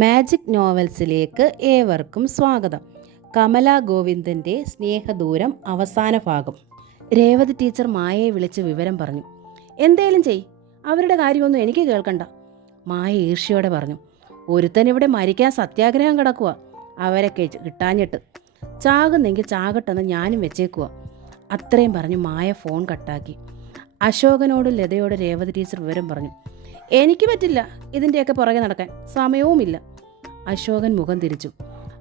Magic നോവൽസിലേക്ക് ഏവർക്കും സ്വാഗതം. കമല ഗോവിന്ദൻ്റെ സ്നേഹദൂരം അവസാന ഭാഗം. രേവതി ടീച്ചർ മായയെ വിളിച്ച് വിവരം പറഞ്ഞു. എന്തേലും ചെയ്, അവരുടെ കാര്യമൊന്നും എനിക്ക് കേൾക്കണ്ട. മായ ഈർഷ്യയോടെ പറഞ്ഞു. ഒരുത്തൻ ഇവിടെ മരിക്കാൻ സത്യാഗ്രഹം കിടക്കുക, അവരെ കിട്ടാഞ്ഞിട്ട്. ചാകുന്നെങ്കിൽ ചാകട്ടെന്ന് ഞാനും വെച്ചേക്കുക. അത്രയും പറഞ്ഞു മായ ഫോൺ കട്ടാക്കി. അശോകനോടും ലതയോട് രേവതി ടീച്ചർ വിവരം പറഞ്ഞു. എനിക്ക് പറ്റില്ല ഇതിൻ്റെയൊക്കെ പുറകെ നടക്കാൻ, സമയവുമില്ല. അശോകൻ മുഖം തിരിച്ചു.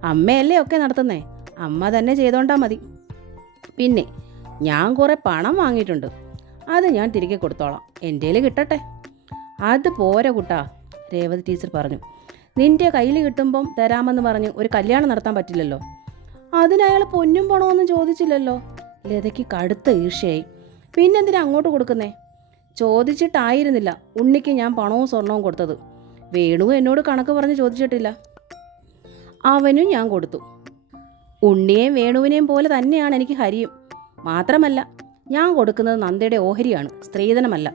അമ്മയല്ലേ ഒക്കെ നടത്തുന്നേ, അമ്മ തന്നെ ചെയ്തോണ്ടാ മതി. പിന്നെ ഞാൻ കുറേ പണം വാങ്ങിയിട്ടുണ്ട്, അത് ഞാൻ തിരികെ കൊടുത്തോളാം, എൻ്റെ കിട്ടട്ടെ. അത് പോരാ കുട്ടാ, രേവതി ടീച്ചർ പറഞ്ഞു. നിൻ്റെ കയ്യിൽ കിട്ടുമ്പം തരാമെന്ന് പറഞ്ഞ് ഒരു കല്യാണം നടത്താൻ പറ്റില്ലല്ലോ. അതിനയാൾ പൊന്നും പണമൊന്നും ചോദിച്ചില്ലല്ലോ. ലതയ്ക്ക് കടുത്ത ഈർഷ്യയായി. പിന്നെന്തിനാ അങ്ങോട്ട് കൊടുക്കുന്നേ? ചോദിച്ചിട്ടായിരുന്നില്ല ഉണ്ണിക്ക് ഞാൻ പണവും സ്വർണവും കൊടുത്തത്. വേണു എന്നോട് കണക്ക് പറഞ്ഞ് ചോദിച്ചിട്ടില്ല, അവനും ഞാൻ കൊടുത്തു. ഉണ്ണിയെയും വേണുവിനെയും പോലെ തന്നെയാണ് എനിക്ക് ഹരിയും. മാത്രമല്ല ഞാൻ കൊടുക്കുന്നത് നന്ദയുടെ ഓഹരിയാണ്, സ്ത്രീധനമല്ല,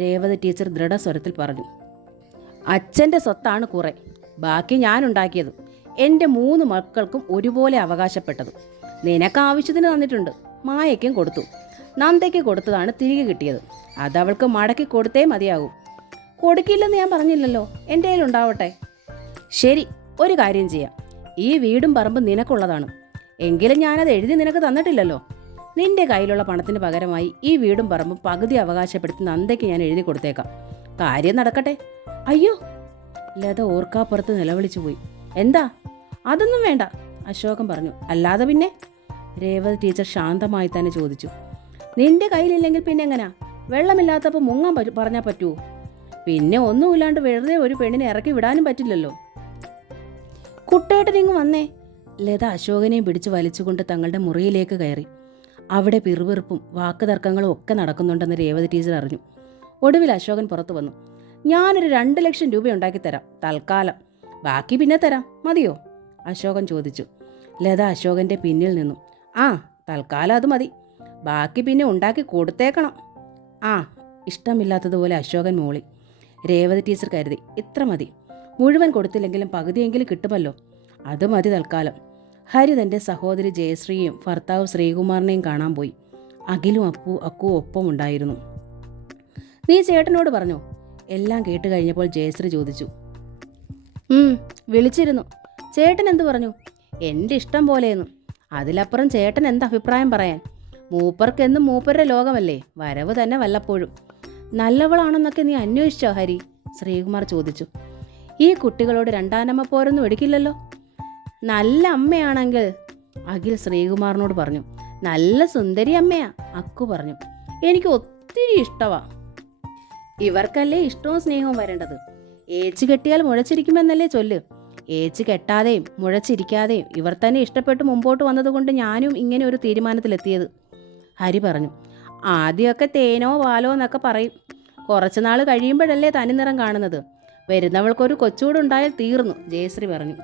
രേവതി ടീച്ചർ ദൃഢസ്വരത്തിൽ പറഞ്ഞു. അച്ഛൻ്റെ സ്വത്താണ് കുറെ, ബാക്കി ഞാനുണ്ടാക്കിയത്. എൻ്റെ 3 മക്കൾക്കും ഒരുപോലെ അവകാശപ്പെട്ടത്. നിനക്ക് ആവശ്യത്തിന് തന്നിട്ടുണ്ട്, മായയ്ക്കും കൊടുത്തു. നന്ദയ്ക്ക് കൊടുത്തതാണ് തിരികെ കിട്ടിയത്, അതവൾക്ക് മടക്കി കൊടുത്തേ മതിയാകൂ. കൊടുക്കില്ലെന്ന് ഞാൻ പറഞ്ഞില്ലല്ലോ, എൻ്റെ കയ്യിലുണ്ടാവട്ടെ. ശരി, ഒരു കാര്യം ചെയ്യാം. ഈ വീടും പറമ്പും നിനക്കുള്ളതാണ്, എങ്കിലും ഞാനത് എഴുതി നിനക്ക് തന്നിട്ടില്ലല്ലോ. നിന്റെ കയ്യിലുള്ള പണത്തിന് പകരമായി ഈ വീടും പറമ്പും പകുതി അവകാശപ്പെടുത്തി നന്ദയ്ക്ക് ഞാൻ എഴുതി കൊടുത്തേക്കാം. കാര്യം നടക്കട്ടെ. അയ്യോ, ലത ഓർക്കാപ്പുറത്ത് നിലവിളിച്ചു പോയി. എന്താ? അതൊന്നും വേണ്ട, അശോകൻ പറഞ്ഞു. അല്ലാതെ പിന്നെ? രേവതി ടീച്ചർ ശാന്തമായി തന്നെ ചോദിച്ചു. നിന്റെ കയ്യിലില്ലെങ്കിൽ പിന്നെ എങ്ങനാ? വെള്ളമില്ലാത്തപ്പോൾ മുങ്ങാൻ പറഞ്ഞാൽ പറ്റുമോ? പിന്നെ ഒന്നുമില്ലാണ്ട് വെറുതെ ഒരു പെണ്ണിനെ ഇറക്കി വിടാനും പറ്റില്ലല്ലോ. കുട്ടേട്ടനിങ്ങ് വന്നേ. ലത അശോകനെയും പിടിച്ച് വലിച്ചുകൊണ്ട് തങ്ങളുടെ മുറിയിലേക്ക് കയറി. അവിടെ പിറുപിറുപ്പും വാക്കുതർക്കങ്ങളും ഒക്കെ നടക്കുന്നുണ്ടെന്ന് രേവതി ടീച്ചർ അറിഞ്ഞു. ഒടുവിൽ അശോകൻ പുറത്തു വന്നു. ഞാനൊരു 2 ലക്ഷം രൂപ ഉണ്ടാക്കി തരാം തൽക്കാലം, ബാക്കി പിന്നെ തരാം, മതിയോ? അശോകൻ ചോദിച്ചു. ലത അശോകൻ്റെ പിന്നിൽ നിന്നു. ആ, തൽക്കാലം അത് മതി, ബാക്കി പിന്നെ ഉണ്ടാക്കി കൊടുത്തേക്കണം. ആ, ഇഷ്ടമില്ലാത്തതുപോലെ അശോകൻ മൂളി. രേവതി ടീച്ചർ കരുതി, ഇത്ര മതി, മുഴുവൻ കൊടുത്തില്ലെങ്കിലും പകുതിയെങ്കിലും കിട്ടുമല്ലോ, അത് മതി തൽക്കാലം. ഹരി തൻ്റെ സഹോദരി ജയശ്രീയും ഭർത്താവ് ശ്രീകുമാറിനെയും കാണാൻ പോയി. അഖിലും അക്കുവും ഒപ്പം ഉണ്ടായിരുന്നു. നീ ചേട്ടനോട് പറഞ്ഞോ? എല്ലാം കേട്ട് കഴിഞ്ഞപ്പോൾ ജയശ്രീ ചോദിച്ചു. വിളിച്ചിരുന്നു. ചേട്ടൻ എന്തു പറഞ്ഞു? എൻ്റെ ഇഷ്ടം പോലെയെന്നു. അതിലപ്പുറം ചേട്ടൻ എന്താ അഭിപ്രായം പറയാൻ? മൂപ്പർക്കെന്നും മൂപ്പരുടെ ലോകമല്ലേ, വരവ് തന്നെ വല്ലപ്പോഴും. നല്ലവളാണെന്നൊക്കെ നീ അന്വേഷിച്ചോ ഹരി? ശ്രീകുമാർ ചോദിച്ചു. ഈ കുട്ടികളോട് രണ്ടാനമ്മ പോരൊന്നും എടുക്കില്ലല്ലോ. നല്ല അമ്മയാണെങ്കിൽ, അഖിൽ ശ്രീകുമാറിനോട് പറഞ്ഞു. നല്ല സുന്ദരി അമ്മയാ, അക്കു പറഞ്ഞു. എനിക്ക് ഒത്തിരി ഇഷ്ടമാ. ഇവർക്കല്ലേ ഇഷ്ടവും സ്നേഹവും വരേണ്ടത്. ഏച്ച് കെട്ടിയാൽ മുഴച്ചിരിക്കുമെന്നല്ലേ ചൊല്ല്. ഏച്ച് കെട്ടാതെയും മുഴച്ചിരിക്കാതെയും ഇവർ തന്നെ ഇഷ്ടപ്പെട്ട് മുമ്പോട്ട് വന്നതുകൊണ്ട് ഞാനും ഇങ്ങനെ ഒരു തീരുമാനത്തിലെത്തിയത്, ഹരി പറഞ്ഞു. ആദ്യമൊക്കെ തേനോ പാലോ എന്നൊക്കെ പറയും, കുറച്ചുനാൾ കഴിയുമ്പോഴല്ലേ തനിനിറം കാണുന്നത്. വരുന്നവൾക്കൊരു കൊച്ചുകൂടുണ്ടായാൽ തീർന്നു, ജയശ്രീ പറഞ്ഞു.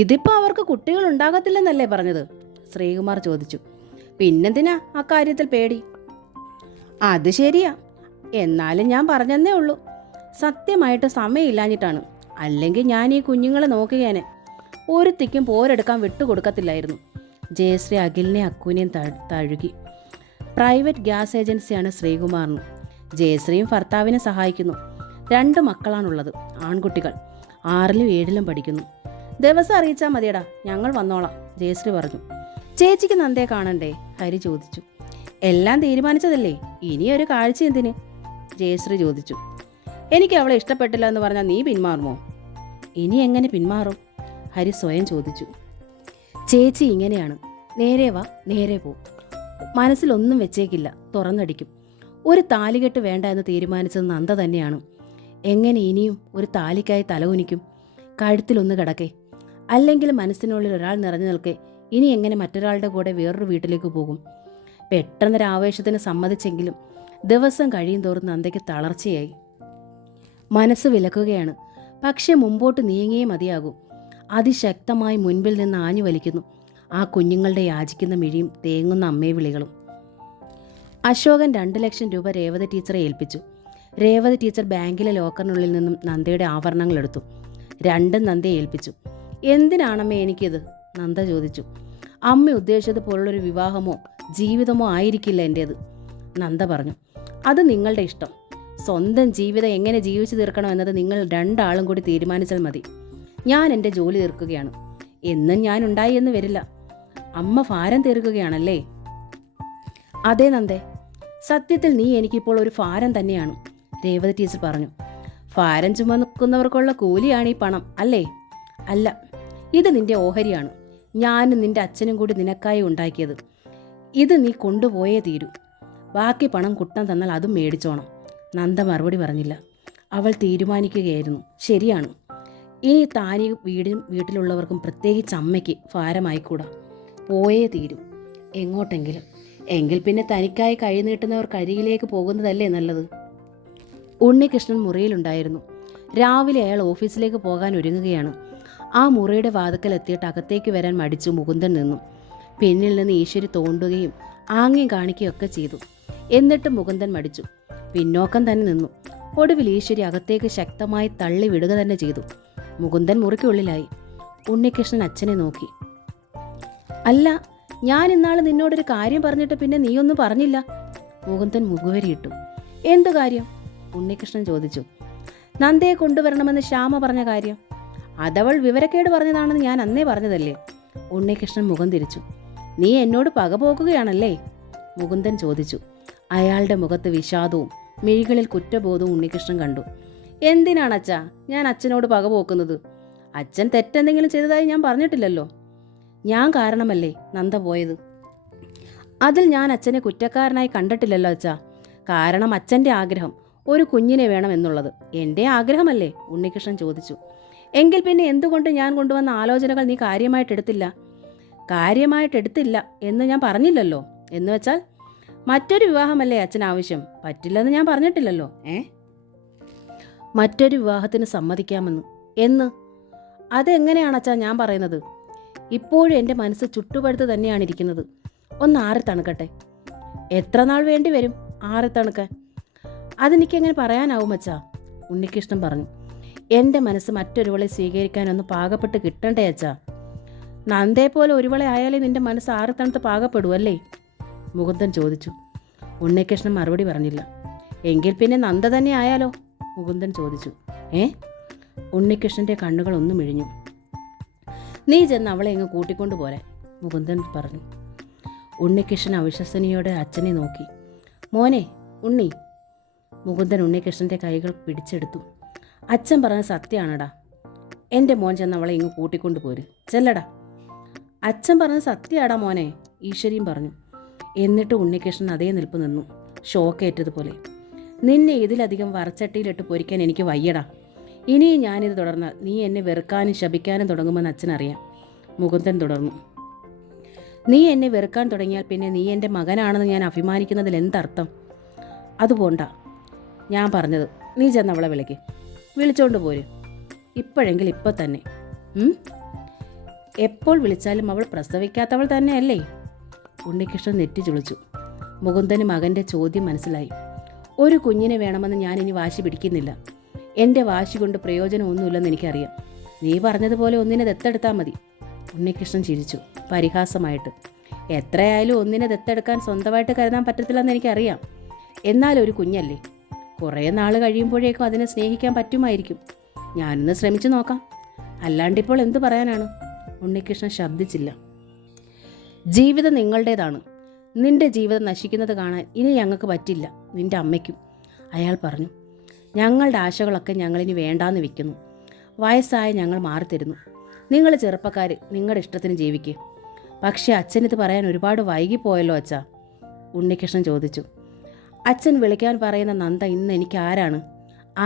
ഇതിപ്പോൾ അവർക്ക് കുട്ടികൾ ഉണ്ടാകത്തില്ലെന്നല്ലേ പറഞ്ഞത്? ശ്രീകുമാർ ചോദിച്ചു. പിന്നെന്തിനാ അക്കാര്യത്തിൽ പേടി? അത് ശരിയാ, എന്നാലും ഞാൻ പറഞ്ഞെന്നേ ഉള്ളൂ. സത്യമായിട്ട് സമയമില്ലാഞ്ഞിട്ടാണ്, അല്ലെങ്കിൽ ഞാൻ ഈ കുഞ്ഞുങ്ങളെ നോക്കിയേനെ. ഒരുത്തിക്കും പോരെടുക്കാൻ വിട്ടുകൊടുക്കത്തില്ലായിരുന്നു. ജയശ്രീ അഖിലിനെ അക്കുവിനെയും തഴുകി. പ്രൈവറ്റ് ഗ്യാസ് ഏജൻസിയാണ് ശ്രീകുമാറിന്. ജയശ്രീയും ഭർത്താവിനെ സഹായിക്കുന്നു. 2 മക്കളാണുള്ളത്, ആൺകുട്ടികൾ, 6ലും 7ലും പഠിക്കുന്നു. ദിവസം അറിയിച്ചാൽ മതിയടാ, ഞങ്ങൾ വന്നോളാം, ജയശ്രീ പറഞ്ഞു. ചേച്ചിക്ക് നന്ദയെ കാണണ്ടേ? ഹരി ചോദിച്ചു. എല്ലാം തീരുമാനിച്ചതല്ലേ, ഇനിയൊരു കാഴ്ച എന്തിന്? ജയശ്രീ ചോദിച്ചു. എനിക്ക് അവളെ ഇഷ്ടപ്പെട്ടില്ല എന്ന് പറഞ്ഞാൽ നീ പിന്മാറുമോ? ഇനി എങ്ങനെ പിന്മാറും? ഹരി സ്വയം ചോദിച്ചു. ചേച്ചി ഇങ്ങനെയാണ്, നേരെ വാ നേരെ പോ, മനസ്സിലൊന്നും വെച്ചേക്കില്ല, തുറന്നടിക്കും. ഒരു താലികെട്ട് വേണ്ട എന്ന് തീരുമാനിച്ചത് നന്ദ തന്നെയാണ്. എങ്ങനെ ഇനിയും ഒരു താലിക്കായി തലകുനിക്കും? കഴുത്തിലൊന്ന് കിടക്കേ, അല്ലെങ്കിൽ മനസ്സിനുള്ളിൽ ഒരാൾ നിറഞ്ഞു നിൽക്കേ. ഇനി എങ്ങനെ മറ്റൊരാളുടെ കൂടെ വേറൊരു വീട്ടിലേക്ക് പോകും? പെട്ടെന്നൊരാവേശത്തിന് സമ്മതിച്ചെങ്കിലും ദിവസം കഴിയും തോറും നന്ദയ്ക്ക് തളർച്ചയായി. മനസ്സ് വിലക്കുകയാണ്, പക്ഷെ മുമ്പോട്ട് നീങ്ങിയേ മതിയാകൂ. അതിശക്തമായി മുൻപിൽ നിന്ന് ആഞ്ഞു വലിക്കുന്നു ആ കുഞ്ഞുങ്ങളുടെ യാചിക്കുന്ന മിഴിയും തേങ്ങുന്ന അമ്മേ വിളികളും. അശോകൻ 2 ലക്ഷം രൂപ രേവതി ടീച്ചറെ ഏൽപ്പിച്ചു. രേവതി ടീച്ചർ ബാങ്കിലെ ലോക്കറിനുള്ളിൽ നിന്നും നന്ദയുടെ ആഭരണങ്ങൾ എടുത്തു. രണ്ടും നന്ദയെ ഏൽപ്പിച്ചു. എന്തിനാണമ്മേ എനിക്കിത്? നന്ദ ചോദിച്ചു. അമ്മ ഉദ്ദേശിച്ചതുപോലുള്ളൊരു വിവാഹമോ ജീവിതമോ ആയിരിക്കില്ല എൻ്റേത്, നന്ദ പറഞ്ഞു. അത് നിങ്ങളുടെ ഇഷ്ടം. സ്വന്തം ജീവിതം എങ്ങനെ ജീവിച്ചു തീർക്കണം എന്നത് നിങ്ങൾ രണ്ടാളും കൂടി തീരുമാനിച്ചാൽ മതി. ഞാൻ എൻ്റെ ജോലി തീർക്കുകയാണ്. എന്നും ഞാൻ ഉണ്ടായി എന്ന് വരില്ല. അമ്മ ഭാരം തീർക്കുകയാണല്ലേ? അതെ നന്ദേ, സത്യത്തിൽ നീ എനിക്കിപ്പോൾ ഒരു ഭാരം തന്നെയാണ്, രേവതി ടീച്ചർ പറഞ്ഞു. ഭാരം ചുമക്കുന്നവർക്കുള്ള കൂലിയാണ് ഈ പണം അല്ലേ? അല്ല, ഇത് നിന്റെ ഓഹരിയാണ്. ഞാനും നിന്റെ അച്ഛനും കൂടി നിനക്കായി ഉണ്ടാക്കിയത്. ഇത് നീ കൊണ്ടുപോയേ തീരൂ. ബാക്കി പണം കുട്ടൻ തന്നാൽ അതും മേടിച്ചോണം. നന്ദ മറുപടി പറഞ്ഞില്ല. അവൾ തീരുമാനിക്കുകയായിരുന്നു. ശരിയാണ്, ഇനി താനീ വീട്ടിലുള്ളവർക്കും പ്രത്യേകിച്ച് അമ്മയ്ക്ക് ഭാരമായിക്കൂടാ. പോയേ തീരൂ, എങ്ങോട്ടെങ്കിലും. എങ്കിൽ പിന്നെ തനിക്കായി കൈ നീട്ടുന്നവർ കരികിലേക്ക് പോകുന്നതല്ലേ നല്ലത്. ഉണ്ണികൃഷ്ണൻ മുറിയിലുണ്ടായിരുന്നു. രാവിലെ അയാൾ ഓഫീസിലേക്ക് പോകാൻ ഒരുങ്ങുകയാണ്. ആ മുറിയുടെ വാതിക്കലെത്തിയിട്ട് അകത്തേക്ക് വരാൻ മടിച്ചു മുകുന്ദൻ നിന്നു. പിന്നിൽ നിന്ന് ഈശ്വരി തോണ്ടുകയും ആംഗ്യം കാണിക്കുകയൊക്കെ ചെയ്തു. എന്നിട്ടും മുകുന്ദൻ മടിച്ചു, പിന്നോക്കം തന്നെ നിന്നു. ഒടുവിൽ ഈശ്വരി അകത്തേക്ക് ശക്തമായി തള്ളി വിടുക തന്നെ ചെയ്തു. മുകുന്ദൻ മുറിക്കുള്ളിലായി. ഉണ്ണികൃഷ്ണൻ അച്ഛനെ നോക്കി. അല്ല, ഞാൻ ഇന്നാൾ നിന്നോടൊരു കാര്യം പറഞ്ഞിട്ട് പിന്നെ നീയൊന്നും പറഞ്ഞില്ല. മുകുന്ദൻ മുഖവരിയിട്ടു. എന്തു കാര്യം? ഉണ്ണികൃഷ്ണൻ ചോദിച്ചു. നന്ദയെ കൊണ്ടുവരണമെന്ന് ശ്യാമ പറഞ്ഞ കാര്യം. അതവൾ വിവരക്കേട് പറഞ്ഞതാണെന്ന് ഞാൻ അന്നേ പറഞ്ഞതല്ലേ. ഉണ്ണികൃഷ്ണൻ മുഖം തിരിച്ചു. നീ എന്നോട് പക പോക്കുകയാണല്ലേ? മുകുന്ദൻ ചോദിച്ചു. അയാളുടെ മുഖത്ത് വിഷാദവും മിഴികളിൽ കുറ്റബോധവും ഉണ്ണികൃഷ്ണൻ കണ്ടു. എന്തിനാണ് അച്ഛാ ഞാൻ അച്ഛനോട് പക പോക്കുന്നത്? അച്ഛൻ തെറ്റെന്തെങ്കിലും ചെയ്തതായി ഞാൻ പറഞ്ഞിട്ടില്ലല്ലോ. ഞാൻ കാരണമല്ലേ നന്ദ പോയത്. അതിൽ ഞാൻ അച്ഛനെ കുറ്റക്കാരനായി കണ്ടിട്ടില്ലല്ലോ അച്ഛാ. കാരണം അച്ഛൻ്റെ ആഗ്രഹം ഒരു കുഞ്ഞിനെ വേണമെന്നുള്ളത് എൻ്റെ ആഗ്രഹമല്ലേ? ഉണ്ണികൃഷ്ണൻ ചോദിച്ചു. എങ്കിൽ പിന്നെ എന്തുകൊണ്ട് ഞാൻ കൊണ്ടുവന്ന ആലോചനകൾ നീ കാര്യമായിട്ടെടുത്തില്ല? കാര്യമായിട്ടെടുത്തില്ല എന്ന് ഞാൻ പറഞ്ഞില്ലല്ലോ. എന്ന് വെച്ചാൽ മറ്റൊരു വിവാഹമല്ലേ അച്ഛൻ ആവശ്യം? പറ്റില്ലെന്ന് ഞാൻ പറഞ്ഞിട്ടില്ലല്ലോ. മറ്റൊരു വിവാഹത്തിന് സമ്മതിക്കാമെന്ന് എന്ന്? അതെങ്ങനെയാണ് അച്ഛാ ഞാൻ പറയുന്നത്? ഇപ്പോഴും എൻ്റെ മനസ്സ് ചുട്ടുപഴുത്ത് തന്നെയാണ് ഇരിക്കുന്നത്. ഒന്ന് ആറി തണുക്കട്ടെ. എത്ര നാൾ വേണ്ടി വരും ആറി തണുക്കാൻ? അതെനിക്കെങ്ങനെ പറയാനാവും അച്ഛാ? ഉണ്ണികൃഷ്ണൻ പറഞ്ഞു. എൻ്റെ മനസ്സ് മറ്റൊരുവളെ സ്വീകരിക്കാനൊന്ന് പാകപ്പെട്ട് കിട്ടണ്ടേ അച്ഛാ? നന്ദയെപ്പോലെ ഒരുവളെ ആയാലേ നിൻ്റെ മനസ്സ് ആറി തണുത്ത് പാകപ്പെടുവല്ലേ? മുകുന്ദൻ ചോദിച്ചു. ഉണ്ണികൃഷ്ണൻ മറുപടി പറഞ്ഞില്ല. എങ്കിൽ പിന്നെ നന്ദ തന്നെ ആയാലോ? മുകുന്ദൻ ചോദിച്ചു. ഉണ്ണികൃഷ്ണൻ്റെ കണ്ണുകൾ ഒന്നും മിഴിഞ്ഞു. നീ ചെന്ന് അവളെ ഇങ്ങ് കൂട്ടിക്കൊണ്ടു പോരെ, മുകുന്ദൻ പറഞ്ഞു. ഉണ്ണികൃഷ്ണൻ അവിശ്വസനയോടെ അച്ഛനെ നോക്കി. മോനെ ഉണ്ണി. മുകുന്ദൻ ഉണ്ണികൃഷ്ണൻ്റെ കൈകൾ പിടിച്ചെടുത്തു. അച്ഛൻ പറഞ്ഞ സത്യമാണടാ. എൻ്റെ മോൻ ചെന്ന് അവളെ ഇങ്ങ് കൂട്ടിക്കൊണ്ടു പോര്, ചെല്ലടാ. അച്ഛൻ പറഞ്ഞത് സത്യമാടാ മോനെ, ഈശ്വരിയും പറഞ്ഞു. എന്നിട്ട് ഉണ്ണികൃഷ്ണൻ അതേ നിൽപ്പ് നിന്നു, ഷോക്കേറ്റതുപോലെ. നിന്നെ ഇതിലധികം വറച്ചട്ടിയിലിട്ട് പൊരിക്കാൻ എനിക്ക് വയ്യടാ. ഇനിയും ഞാനിത് തുടർന്നാൽ നീ എന്നെ വെറുക്കാനും ശപിക്കാനും തുടങ്ങുമെന്ന് അച്ഛനറിയാം. മുകുന്ദൻ തുടർന്നു. നീ എന്നെ വെറുക്കാൻ തുടങ്ങിയാൽ പിന്നെ നീ എൻ്റെ മകനാണെന്ന് ഞാൻ അഭിമാനിക്കുന്നതിൽ എന്തർത്ഥം? അത് പോണ്ട, ഞാൻ പറഞ്ഞത്. നീ ചെന്ന് അവളെ വിളിച്ചോണ്ട് പോര്. ഇപ്പോഴെങ്കിൽ ഇപ്പം തന്നെ. എപ്പോൾ വിളിച്ചാലും അവൾ പ്രസവിക്കാത്തവൾ തന്നെയല്ലേ? ഉണ്ണികൃഷ്ണൻ നെറ്റി ചുളിച്ചു. മുകുന്ദന് മകൻ്റെ ചോദ്യം മനസ്സിലായി. ഒരു കുഞ്ഞിനെ വേണമെന്ന് ഞാൻ ഇനി വാശി പിടിക്കുന്നില്ല. എൻ്റെ വാശി കൊണ്ട് പ്രയോജനമൊന്നുമില്ലെന്ന് എനിക്കറിയാം. നീ പറഞ്ഞതുപോലെ ഒന്നിനെ ദത്തെടുത്താൽ മതി. ഉണ്ണികൃഷ്ണൻ ചിരിച്ചു പരിഹാസമായിട്ട്. എത്രയായാലും ഒന്നിനെ ദത്തെടുക്കാൻ സ്വന്തമായിട്ട് കരുതാൻ പറ്റത്തില്ലെന്ന് എനിക്കറിയാം. എന്നാലും ഒരു കുഞ്ഞല്ലേ, കുറേ നാൾ കഴിയുമ്പോഴേക്കും അതിനെ സ്നേഹിക്കാൻ പറ്റുമായിരിക്കും. ഞാനൊന്ന് ശ്രമിച്ചു നോക്കാം. അല്ലാണ്ടിപ്പോൾ എന്തു പറയാനാണ്? ഉണ്ണികൃഷ്ണൻ ശബ്ദിച്ചില്ല. ജീവിതം നിങ്ങളുടേതാണ്. നിന്റെ ജീവിതം നശിക്കുന്നത് കാണാൻ ഇനി ഞങ്ങൾക്ക് പറ്റില്ല, നിന്റെ അമ്മയ്ക്കും, അയാൾ പറഞ്ഞു. ഞങ്ങളുടെ ആശകളൊക്കെ ഞങ്ങളിനി വേണ്ടാന്ന് വെക്കുന്നു. വയസ്സായ ഞങ്ങൾ മാറിത്തരുന്നു. നിങ്ങൾ ചെറുപ്പക്കാർ നിങ്ങളുടെ ഇഷ്ടത്തിന് ജീവിക്കുക. പക്ഷേ അച്ഛനിത് പറയാൻ ഒരുപാട് വൈകിപ്പോയല്ലോ അച്ഛാ, ഉണ്ണികൃഷ്ണൻ ചോദിച്ചു. അച്ഛൻ വിളിക്കാൻ പറയുന്ന നന്ദ ഇന്ന് എനിക്ക് ആരാണ്?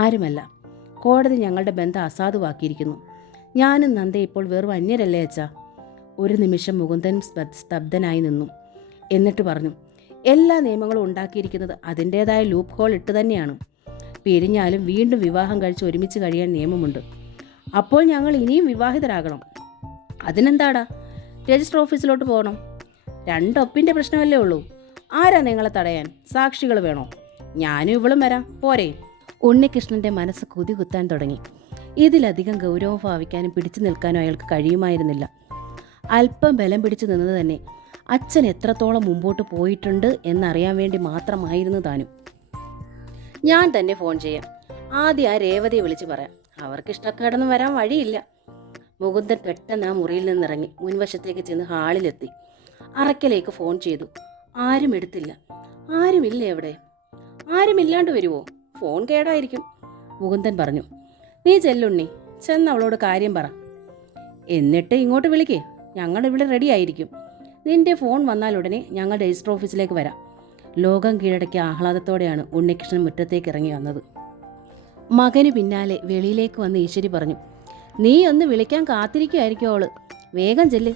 ആരുമല്ല. കോടതി ഞങ്ങളുടെ ബന്ധം അസാധുവാക്കിയിരിക്കുന്നു. ഞാനും നന്ദ ഇപ്പോൾ വെറും അന്യരല്ലേ അച്ഛാ? ഒരു നിമിഷം മുകുന്ദൻ സ്തബ്ധനായി നിന്നു. എന്നിട്ട് പറഞ്ഞു. എല്ലാ നിയമങ്ങളും ഉണ്ടാക്കിയിരിക്കുന്നത് അതിൻ്റേതായ ലൂപ്പ് ഹോൾ ഇട്ട് തന്നെയാണ്. പിരിഞ്ഞാലും വീണ്ടും വിവാഹം കഴിച്ച് ഒരുമിച്ച് കഴിയാൻ നിയമമുണ്ട്. അപ്പോൾ ഞങ്ങൾ ഇനിയും വിവാഹിതരാകണം. അതിനെന്താടാ, രജിസ്റ്റർ ഓഫീസിലോട്ട് പോകണം. രണ്ടൊപ്പിൻ്റെ പ്രശ്നമല്ലേ ഉള്ളൂ. ആരാ നിങ്ങളെ തടയാൻ? സാക്ഷികൾ വേണോ? ഞാനും ഇവളും വരാം, പോരെ? ഉണ്ണികൃഷ്ണൻ്റെ മനസ്സ് കുതികുത്താൻ തുടങ്ങി. ഇതിലധികം ഗൗരവം ഭാവിക്കാനും പിടിച്ചു നിൽക്കാനും അയാൾക്ക് കഴിയുമായിരുന്നില്ല. അല്പം ബലം പിടിച്ചു നിന്നത് തന്നെ അച്ഛൻ എത്രത്തോളം മുമ്പോട്ട് പോയിട്ടുണ്ട് എന്നറിയാൻ വേണ്ടി മാത്രമായിരുന്നു താനും. ഞാൻ തന്നെ ഫോൺ ചെയ്യാം. ആദ്യം ആ രേവതിയെ വിളിച്ച് പറയാം. അവർക്ക് ഇഷ്ടക്കേടൊന്നും വരാൻ വഴിയില്ല. മുകുന്ദൻ പെട്ടെന്ന് ആ മുറിയിൽ നിന്നിറങ്ങി മുൻവശത്തേക്ക് ചെന്ന് ഹാളിലെത്തി. അറക്കലേക്ക് ഫോൺ ചെയ്തു. ആരും എടുത്തില്ല. ആരുമില്ലേ അവിടെ? ആരുമില്ലാണ്ട് വരുമോ? ഫോൺ കേടായിരിക്കും, മുകുന്ദൻ പറഞ്ഞു. നീ ചെല്ലുണ്ണി, ചെന്ന് അവളോട് കാര്യം പറ. എന്നിട്ട് ഇങ്ങോട്ട് വിളിക്കേ, ഞങ്ങളിവിടെ റെഡി ആയിരിക്കും. നിന്റെ ഫോൺ വന്നാൽ ഉടനെ ഞങ്ങൾ രജിസ്റ്റർ ഓഫീസിലേക്ക് വരാം. ലോകം കീഴടക്കിയ ആഹ്ലാദത്തോടെയാണ് ഉണ്ണികൃഷ്ണൻ മുറ്റത്തേക്ക് ഇറങ്ങി വന്നത്. മകന് പിന്നാലെ വെളിയിലേക്ക് വന്ന് ഈശ്വരി പറഞ്ഞു, നീ ഒന്ന് വിളിക്കാൻ കാത്തിരിക്കുമായിരിക്കും അവള്, വേഗം ചെല്ല്.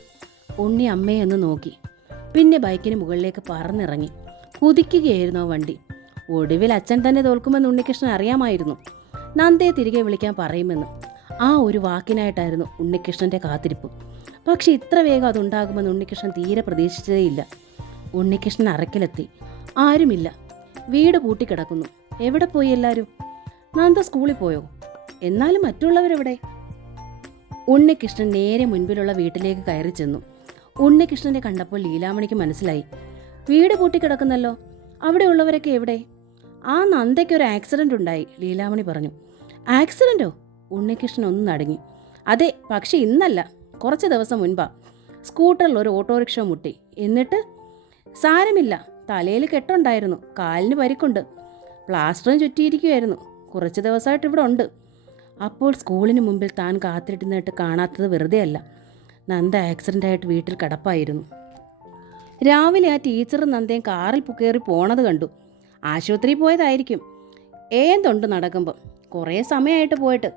ഉണ്ണി അമ്മയെ ഒന്ന് നോക്കി. പിന്നെ ബൈക്കിന് മുകളിലേക്ക് പറന്നിറങ്ങി. കുതിക്കുകയായിരുന്നു ആ വണ്ടി. ഒടുവിൽ അച്ഛൻ തന്നെ തോൽക്കുമെന്ന് ഉണ്ണികൃഷ്ണൻ അറിയാമായിരുന്നു. നന്ദയെ തിരികെ വിളിക്കാൻ പറയുമെന്ന്. ആ ഒരു വാക്കിനായിട്ടായിരുന്നു ഉണ്ണികൃഷ്ണൻ്റെ കാത്തിരിപ്പ്. പക്ഷെ ഇത്ര വേഗം അതുണ്ടാകുമെന്ന് ഉണ്ണികൃഷ്ണൻ തീരെ പ്രതീക്ഷിച്ചതേയില്ല. ഉണ്ണികൃഷ്ണൻ അറക്കിലെത്തി. ആരുമില്ല. വീട് പൂട്ടിക്കിടക്കുന്നു. എവിടെ പോയി എല്ലാവരും? നന്ദ സ്കൂളിൽ പോയോ? എന്നാലും മറ്റുള്ളവരെവിടെ? ഉണ്ണികൃഷ്ണൻ നേരെ മുൻപിലുള്ള വീട്ടിലേക്ക് കയറി ചെന്നു. ഉണ്ണികൃഷ്ണനെ കണ്ടപ്പോൾ ലീലാമണിക്ക് മനസ്സിലായി. വീട് പൂട്ടിക്കിടക്കുന്നല്ലോ, അവിടെയുള്ളവരൊക്കെ എവിടെ? ആ നന്ദയ്ക്കൊരു ആക്സിഡൻ്റ് ഉണ്ടായി, ലീലാമണി പറഞ്ഞു. ആക്സിഡൻറ്റോ? ഉണ്ണികൃഷ്ണൻ ഒന്ന് നടുങ്ങി. അതെ, പക്ഷെ ഇന്നല്ല, കുറച്ച് ദിവസം മുൻപാ. സ്കൂട്ടറിൽ ഒരു ഓട്ടോറിക്ഷ മുട്ടി. എന്നിട്ട്? സാരമില്ല, തലയിൽ കെട്ടുണ്ടായിരുന്നു, കാലിന് പരിക്കുണ്ട്, പ്ലാസ്റ്ററും ചുറ്റിയിരിക്കുമായിരുന്നു. കുറച്ച് ദിവസമായിട്ട് ഇവിടെ ഉണ്ട്. അപ്പോൾ സ്കൂളിന് മുമ്പിൽ താൻ കാത്തിരുന്നിട്ട് കാണാത്തത് വെറുതെ അല്ല. നന്ദ ആക്സിഡൻ്റായിട്ട് വീട്ടിൽ കിടപ്പായിരുന്നു. രാവിലെ ആ ടീച്ചറും നന്ദയും കാറിൽ കയറി പോണത് കണ്ടു. ആശുപത്രിയിൽ പോയതായിരിക്കും. ഏന്തുണ്ട് നടക്കുമ്പം. കുറേ സമയമായിട്ട് പോയിട്ട്.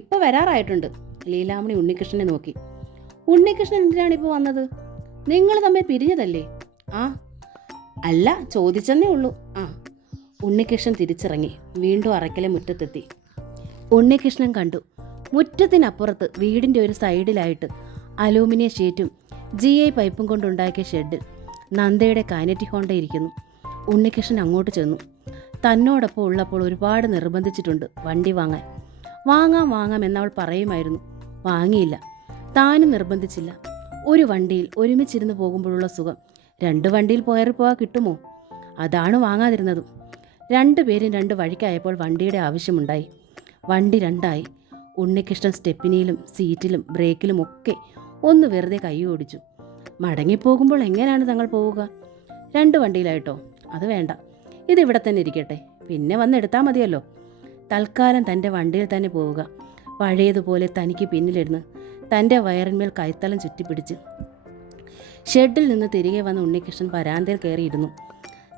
ഇപ്പം വരാറായിട്ടുണ്ട്. ലീലാമണി ഉണ്ണികൃഷ്ണനെ നോക്കി. ഉണ്ണികൃഷ്ണൻ എന്തിനാണിപ്പോൾ വന്നത്? നിങ്ങൾ തമ്മിൽ പിരിഞ്ഞതല്ലേ? ആ അല്ല, ചോദിച്ചെന്നേ ഉള്ളൂ. ആ. ഉണ്ണികൃഷ്ണൻ തിരിച്ചിറങ്ങി വീണ്ടും അറക്കലെ മുറ്റത്തെത്തി. ഉണ്ണികൃഷ്ണൻ കണ്ടു, മുറ്റത്തിനപ്പുറത്ത് വീടിൻ്റെ ഒരു സൈഡിലായിട്ട് അലൂമിനിയം ഷീറ്റും GI പൈപ്പും കൊണ്ടുണ്ടാക്കിയ ഷെഡിൽ നന്ദയുടെ കാനറ്റി ഹോണ്ട ഇരിക്കുന്നു. ഉണ്ണികൃഷ്ണൻ അങ്ങോട്ട് ചെന്നു. തന്നോടൊപ്പം ഉള്ളപ്പോൾ ഒരുപാട് നിർബന്ധിച്ചിട്ടുണ്ട് വണ്ടി വാങ്ങാം എന്നവൾ പറയുമായിരുന്നു. വാങ്ങിയില്ല. താനും നിർബന്ധിച്ചില്ല. ഒരു വണ്ടിയിൽ ഒരുമിച്ചിരുന്ന് പോകുമ്പോഴുള്ള സുഖം 2 വണ്ടിയിൽ പോകാൻ കിട്ടുമോ? അതാണ് വാങ്ങാതിരുന്നതും. 2 പേരും 2 വഴിക്കായപ്പോൾ വണ്ടിയുടെ ആവശ്യമുണ്ടായി. വണ്ടി 2ആയി. ഉണ്ണികൃഷ്ണൻ സ്റ്റെപ്പിനിയിലും സീറ്റിലും ബ്രേക്കിലും ഒക്കെ ഒന്ന് വെറുതെ കൈ ഓടിച്ചു. മടങ്ങിപ്പോകുമ്പോൾ എങ്ങനെയാണ് തങ്ങൾ പോവുക? 2 വണ്ടിയിലായിട്ടോ? അത് വേണ്ട, ഇതിവിടെ തന്നെ ഇരിക്കട്ടെ, പിന്നെ വന്നെടുത്താൽ മതിയല്ലോ. തൽക്കാലം തൻ്റെ വണ്ടിയിൽ തന്നെ പോവുക. പഴയതുപോലെ തനിക്ക് പിന്നിലിരുന്ന് തൻ്റെ വയറിന്മേൽ കൈത്തലം ചുറ്റിപ്പിടിച്ച്. ഷെഡിൽ നിന്ന് തിരികെ വന്ന ഉണ്ണികൃഷ്ണൻ വരാന്തയിൽ കയറിയിരുന്നു.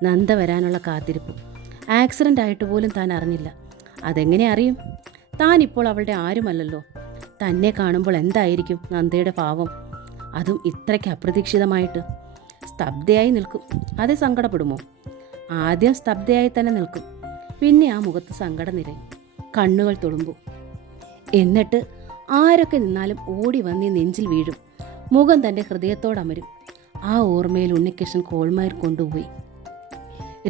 നന്ദ വരാനുള്ള കാത്തിരിപ്പ്. ആക്സിഡൻ്റ് ആയിട്ട് പോലും താൻ അറിഞ്ഞില്ല. അതെങ്ങനെ അറിയും? താൻ ഇപ്പോൾ അവളുടെ ആരുമല്ലല്ലോ. തന്നെ കാണുമ്പോൾ എന്തായിരിക്കും നന്ദയുടെ ഭാവം? അതും ഇത്രയ്ക്ക് അപ്രതീക്ഷിതമായിട്ട്. സ്തബ്ധയായി നിൽക്കും. അതേ സങ്കടപ്പെടുമോ? ആദ്യം സ്തബ്ധയായി തന്നെ നിൽക്കും. പിന്നെ ആ മുഖത്ത് സങ്കടം നിറയും, കണ്ണുകൾ തുളുമ്പും. എന്നിട്ട് ആരൊക്കെ നിന്നാലും ഓടി വന്ന് നെഞ്ചിൽ വീഴും. മുഖം തൻ്റെ ഹൃദയത്തോടമരും. ആ ഓർമ്മയിൽ ഉണ്ണികൃഷ്ണൻ കോൾമയർ കൊണ്ടുപോയി.